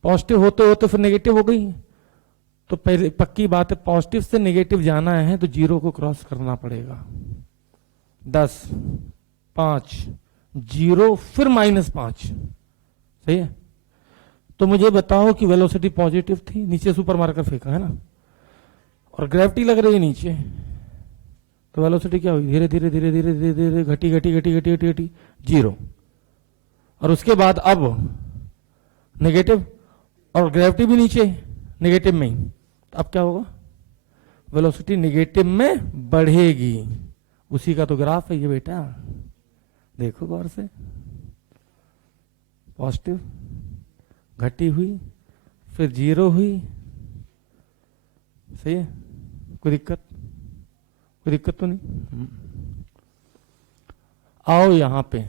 पॉजिटिव होते होते फिर नेगेटिव हो गई, तो पहले पक्की बात है पॉजिटिव से नेगेटिव जाना है तो 0 को क्रॉस करना पड़ेगा। 10, 5, 0 फिर -5, सही है। तो मुझे बताओ कि वेलोसिटी पॉजिटिव थी, नीचे सुपर मार्कर फेंका है ना, और ग्रेविटी लग रही है नीचे, तो वेलोसिटी क्या हुई, धीरे धीरे धीरे धीरे धीरे धीरे घटी घटी घटी घटी घटी घटी 0। और उसके बाद अब नेगेटिव, और ग्रेविटी भी नीचे नेगेटिव में ही, तो अब क्या होगा, वेलोसिटी नेगेटिव में बढ़ेगी। उसी का तो ग्राफ है ये बेटा, देखो गौर से, पॉजिटिव घटी हुई फिर 0 हुई, सही है, कोई दिक्कत तो नहीं। आओ यहां पे,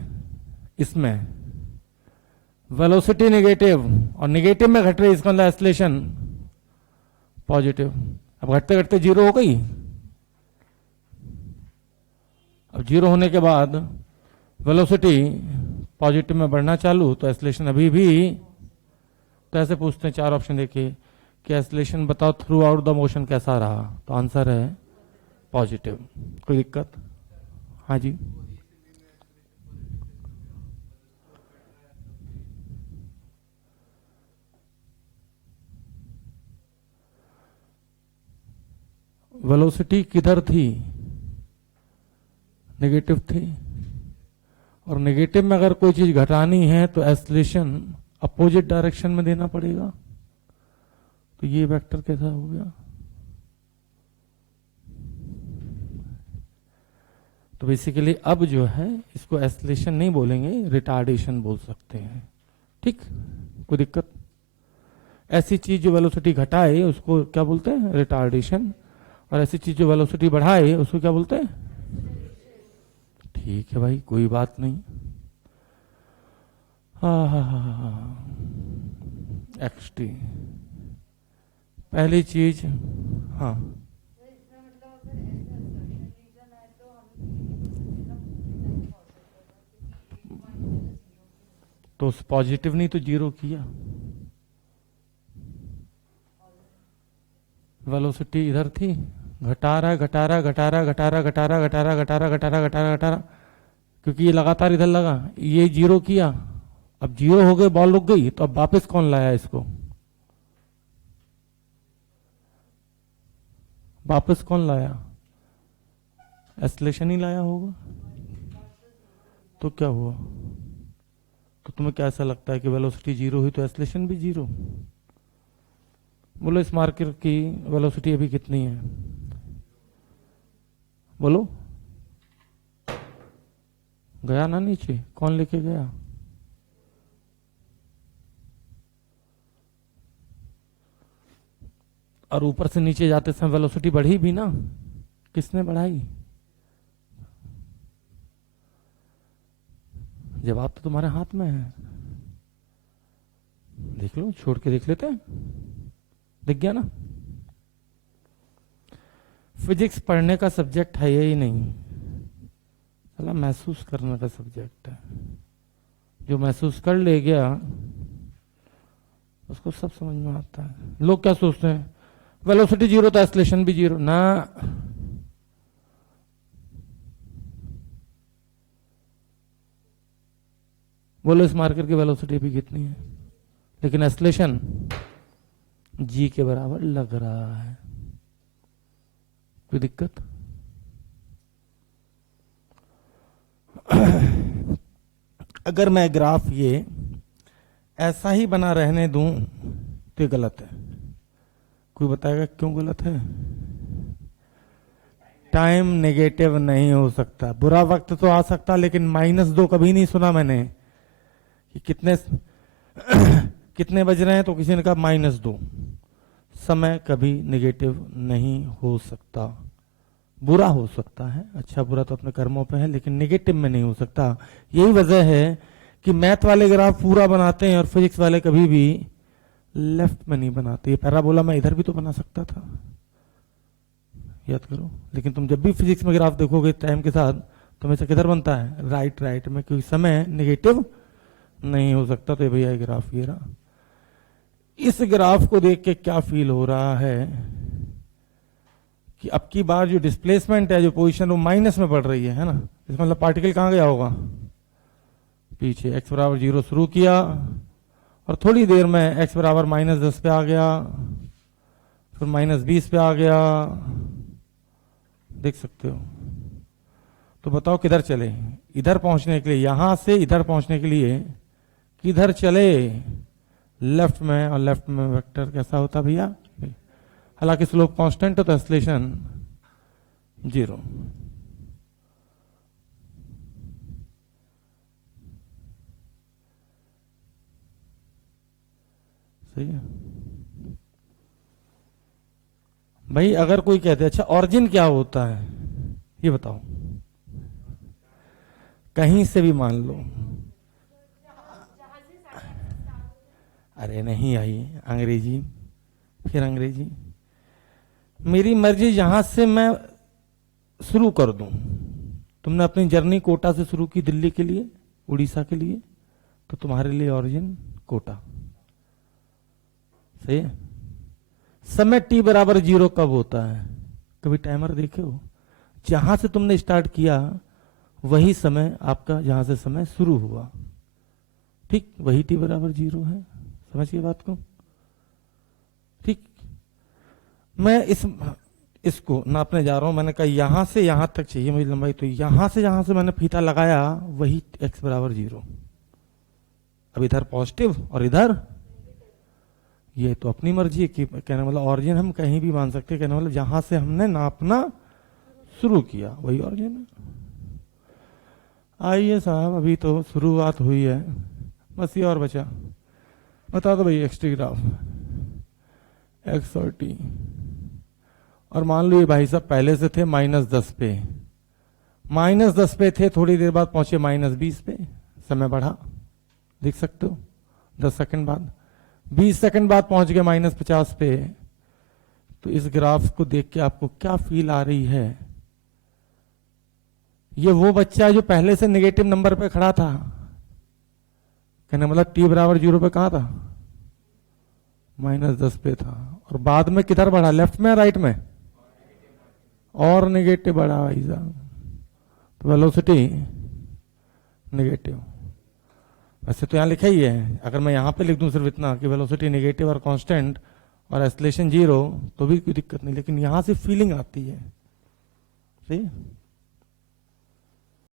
इसमें वेलोसिटी नेगेटिव और नेगेटिव में घट रही, इसका मतलब एस्लेशन पॉजिटिव। अब घटते घटते 0 हो गई, अब 0 होने के बाद वेलोसिटी पॉजिटिव में बढ़ना चालू, तो एस्लेशन अभी भी, तो ऐसे पूछते हैं 4 ऑप्शन देखिए कि एस्लेशन बताओ थ्रू आउट द मोशन कैसा रहा, तो आंसर है पॉजिटिव। कोई दिक्कत? हाँ जी, वेलोसिटी किधर थी, नेगेटिव थी, और नेगेटिव में अगर कोई चीज घटानी है तो एस्लेशन अपोजिट डायरेक्शन में देना पड़ेगा। तो ये वेक्टर कैसा हो गया, तो बेसिकली अब जो है इसको एस्लेशन नहीं बोलेंगे, रिटार्डेशन बोल सकते हैं, ठीक, कोई दिक्कत? ऐसी चीज जो वेलोसिटी घटाए उसको क्या बोलते हैं, रिटार्डेशन, और ऐसी चीज जो वेलोसिटी बढ़ाए उसको क्या बोलते हैं, ठीक है भाई, कोई बात नहीं। एक्सटी पहली चीज, हाँ तो पॉजिटिव नहीं तो 0 किया, वेलोसिटी इधर थी, घटा रहा घटा रहा घटा रहा घटा रहा घटा रहा घटा रहा घटा रहा घटा रहा घटा रहा घटा रहा, क्योंकि ये लगातार इधर लगा, ये 0 किया, अब 0 हो गए, बॉल रुक गई, तो अब वापस कौन लाया इसको, वापस कौन लाया, एस्लेशन ही लाया होगा। तो क्या हुआ, तो तुम्हें कैसा लगता है कि वेलोसिटी 0 हुई तो एस्लेशन भी 0? बोलो इस मार्कर की वेलोसिटी अभी कितनी है, बोलो, गया ना नीचे, कौन लेके गया, और ऊपर से नीचे जाते समय वेलोसिटी बढ़ी भी ना, किसने बढ़ाई, जवाब तो तुम्हारे हाथ में है, देख लो, छोड़ के देख लेते हैं, दिख गया ना। फिजिक्स पढ़ने का सब्जेक्ट है यही नहीं, चला महसूस करने का सब्जेक्ट है, जो महसूस कर ले गया उसको सब समझ में आता है। लोग क्या सोचते हैं, वेलोसिटी 0 तो एस्लेशन भी 0 ना, बोलो इस मार्कर की वेलोसिटी भी कितनी है, लेकिन एस्लेशन जी के बराबर लग रहा है, कोई दिक्कत? अगर मैं ग्राफ ये ऐसा ही बना रहने दूं तो ये गलत है, कोई बताएगा क्यों गलत है? टाइम नेगेटिव नहीं हो सकता, बुरा वक्त तो आ सकता, लेकिन -2 कभी नहीं सुना मैंने कि कितने कितने बज रहे हैं तो किसी ने कहा -2, समय कभी नेगेटिव नहीं हो सकता, बुरा हो सकता है, अच्छा बुरा तो अपने कर्मों पे है, लेकिन नेगेटिव में नहीं हो सकता। यही वजह है कि मैथ वाले ग्राफ पूरा बनाते हैं और फिजिक्स वाले कभी भी लेफ्ट में नहीं बनाते। ये पैराबोला मैं इधर भी तो बना सकता था, याद करो, लेकिन तुम जब भी फिजिक्स में ग्राफ देखोगे टाइम के साथ तो हमेशा किधर बनता है, राइट में, क्योंकि समय नेगेटिव नहीं हो सकता। तो भैया ये ग्राफ ये रहा, इस ग्राफ को देख के क्या फील हो रहा है कि अब की बार जो डिस्प्लेसमेंट है, जो पोजीशन वो माइनस में पड़ रही है ना, इसका मतलब पार्टिकल कहां गया होगा, पीछे x बराबर 0 शुरू किया और थोड़ी देर में x बराबर -10 पे आ गया, फिर -20 पे आ गया, देख सकते हो। तो बताओ किधर चले? इधर पहुंचने के लिए, यहां से इधर पहुंचने के लिए किधर चले? लेफ्ट में, और लेफ्ट में वेक्टर कैसा होता भैया? हालांकि स्लोप कांस्टेंट है तो एक्सेलरेशन 0। सही है भाई। अगर कोई कहते अच्छा ऑरिजिन क्या होता है ये बताओ, कहीं से भी मान लो। अरे नहीं आई अंग्रेजी, फिर अंग्रेजी। मेरी मर्जी जहां से मैं शुरू कर दूं। तुमने अपनी जर्नी कोटा से शुरू की दिल्ली के लिए, उड़ीसा के लिए, तो तुम्हारे लिए ओरिजिन कोटा। सही है। समय t बराबर 0 कब होता है? कभी टाइमर देखे हो? जहां से तुमने स्टार्ट किया वही समय आपका, जहां से समय शुरू हुआ, ठीक वही t बराबर 0 है। समझिए बात को, ठीक। मैं इसको नापने जा रहा हूं। मैंने कहा यहां से यहां तक चाहिए मुझे लंबाई, तो यहां से जहां से मैंने फीता लगाया वही x बराबर 0। अब इधर पॉजिटिव और इधर ये तो अपनी मर्जी है कि कहने मतलब ऑरिजिन हम कहीं भी मान सकते हैं। कहने मतलब जहां से हमने नापना शुरू किया वही ऑरिजिन है। आइए साहब, अभी तो शुरुआत हुई है, बस ये और बचा। बता दो भाई एक्स ग्राफ, एक्स और टी। और मान लो ये भाई साहब पहले से थे -10 पे, -10 पे थे, थोड़ी देर बाद पहुंचे -20 पे, समय बढ़ा, देख सकते हो। 10 सेकंड बाद, 20 सेकंड बाद पहुंच गए -50 पे। तो इस ग्राफ को देख के आपको क्या फील आ रही है? ये वो बच्चा है जो पहले से नेगेटिव नंबर पे खड़ा था, कहने मतलब t बराबर 0 पे कहां था? -10 पे था, और बाद में किधर बढ़ा? लेफ्ट में, राइट में? और नेगेटिव बढ़ा भाई साहब। तो वेलोसिटी नेगेटिव। वैसे तो यहां लिखा ही है, अगर मैं यहां पे लिख दूं सिर्फ इतना कि वेलोसिटी नेगेटिव और कांस्टेंट और एक्सेलरेशन 0, तो भी कोई दिक्कत नहीं, लेकिन यहां से फीलिंग आती है। सही।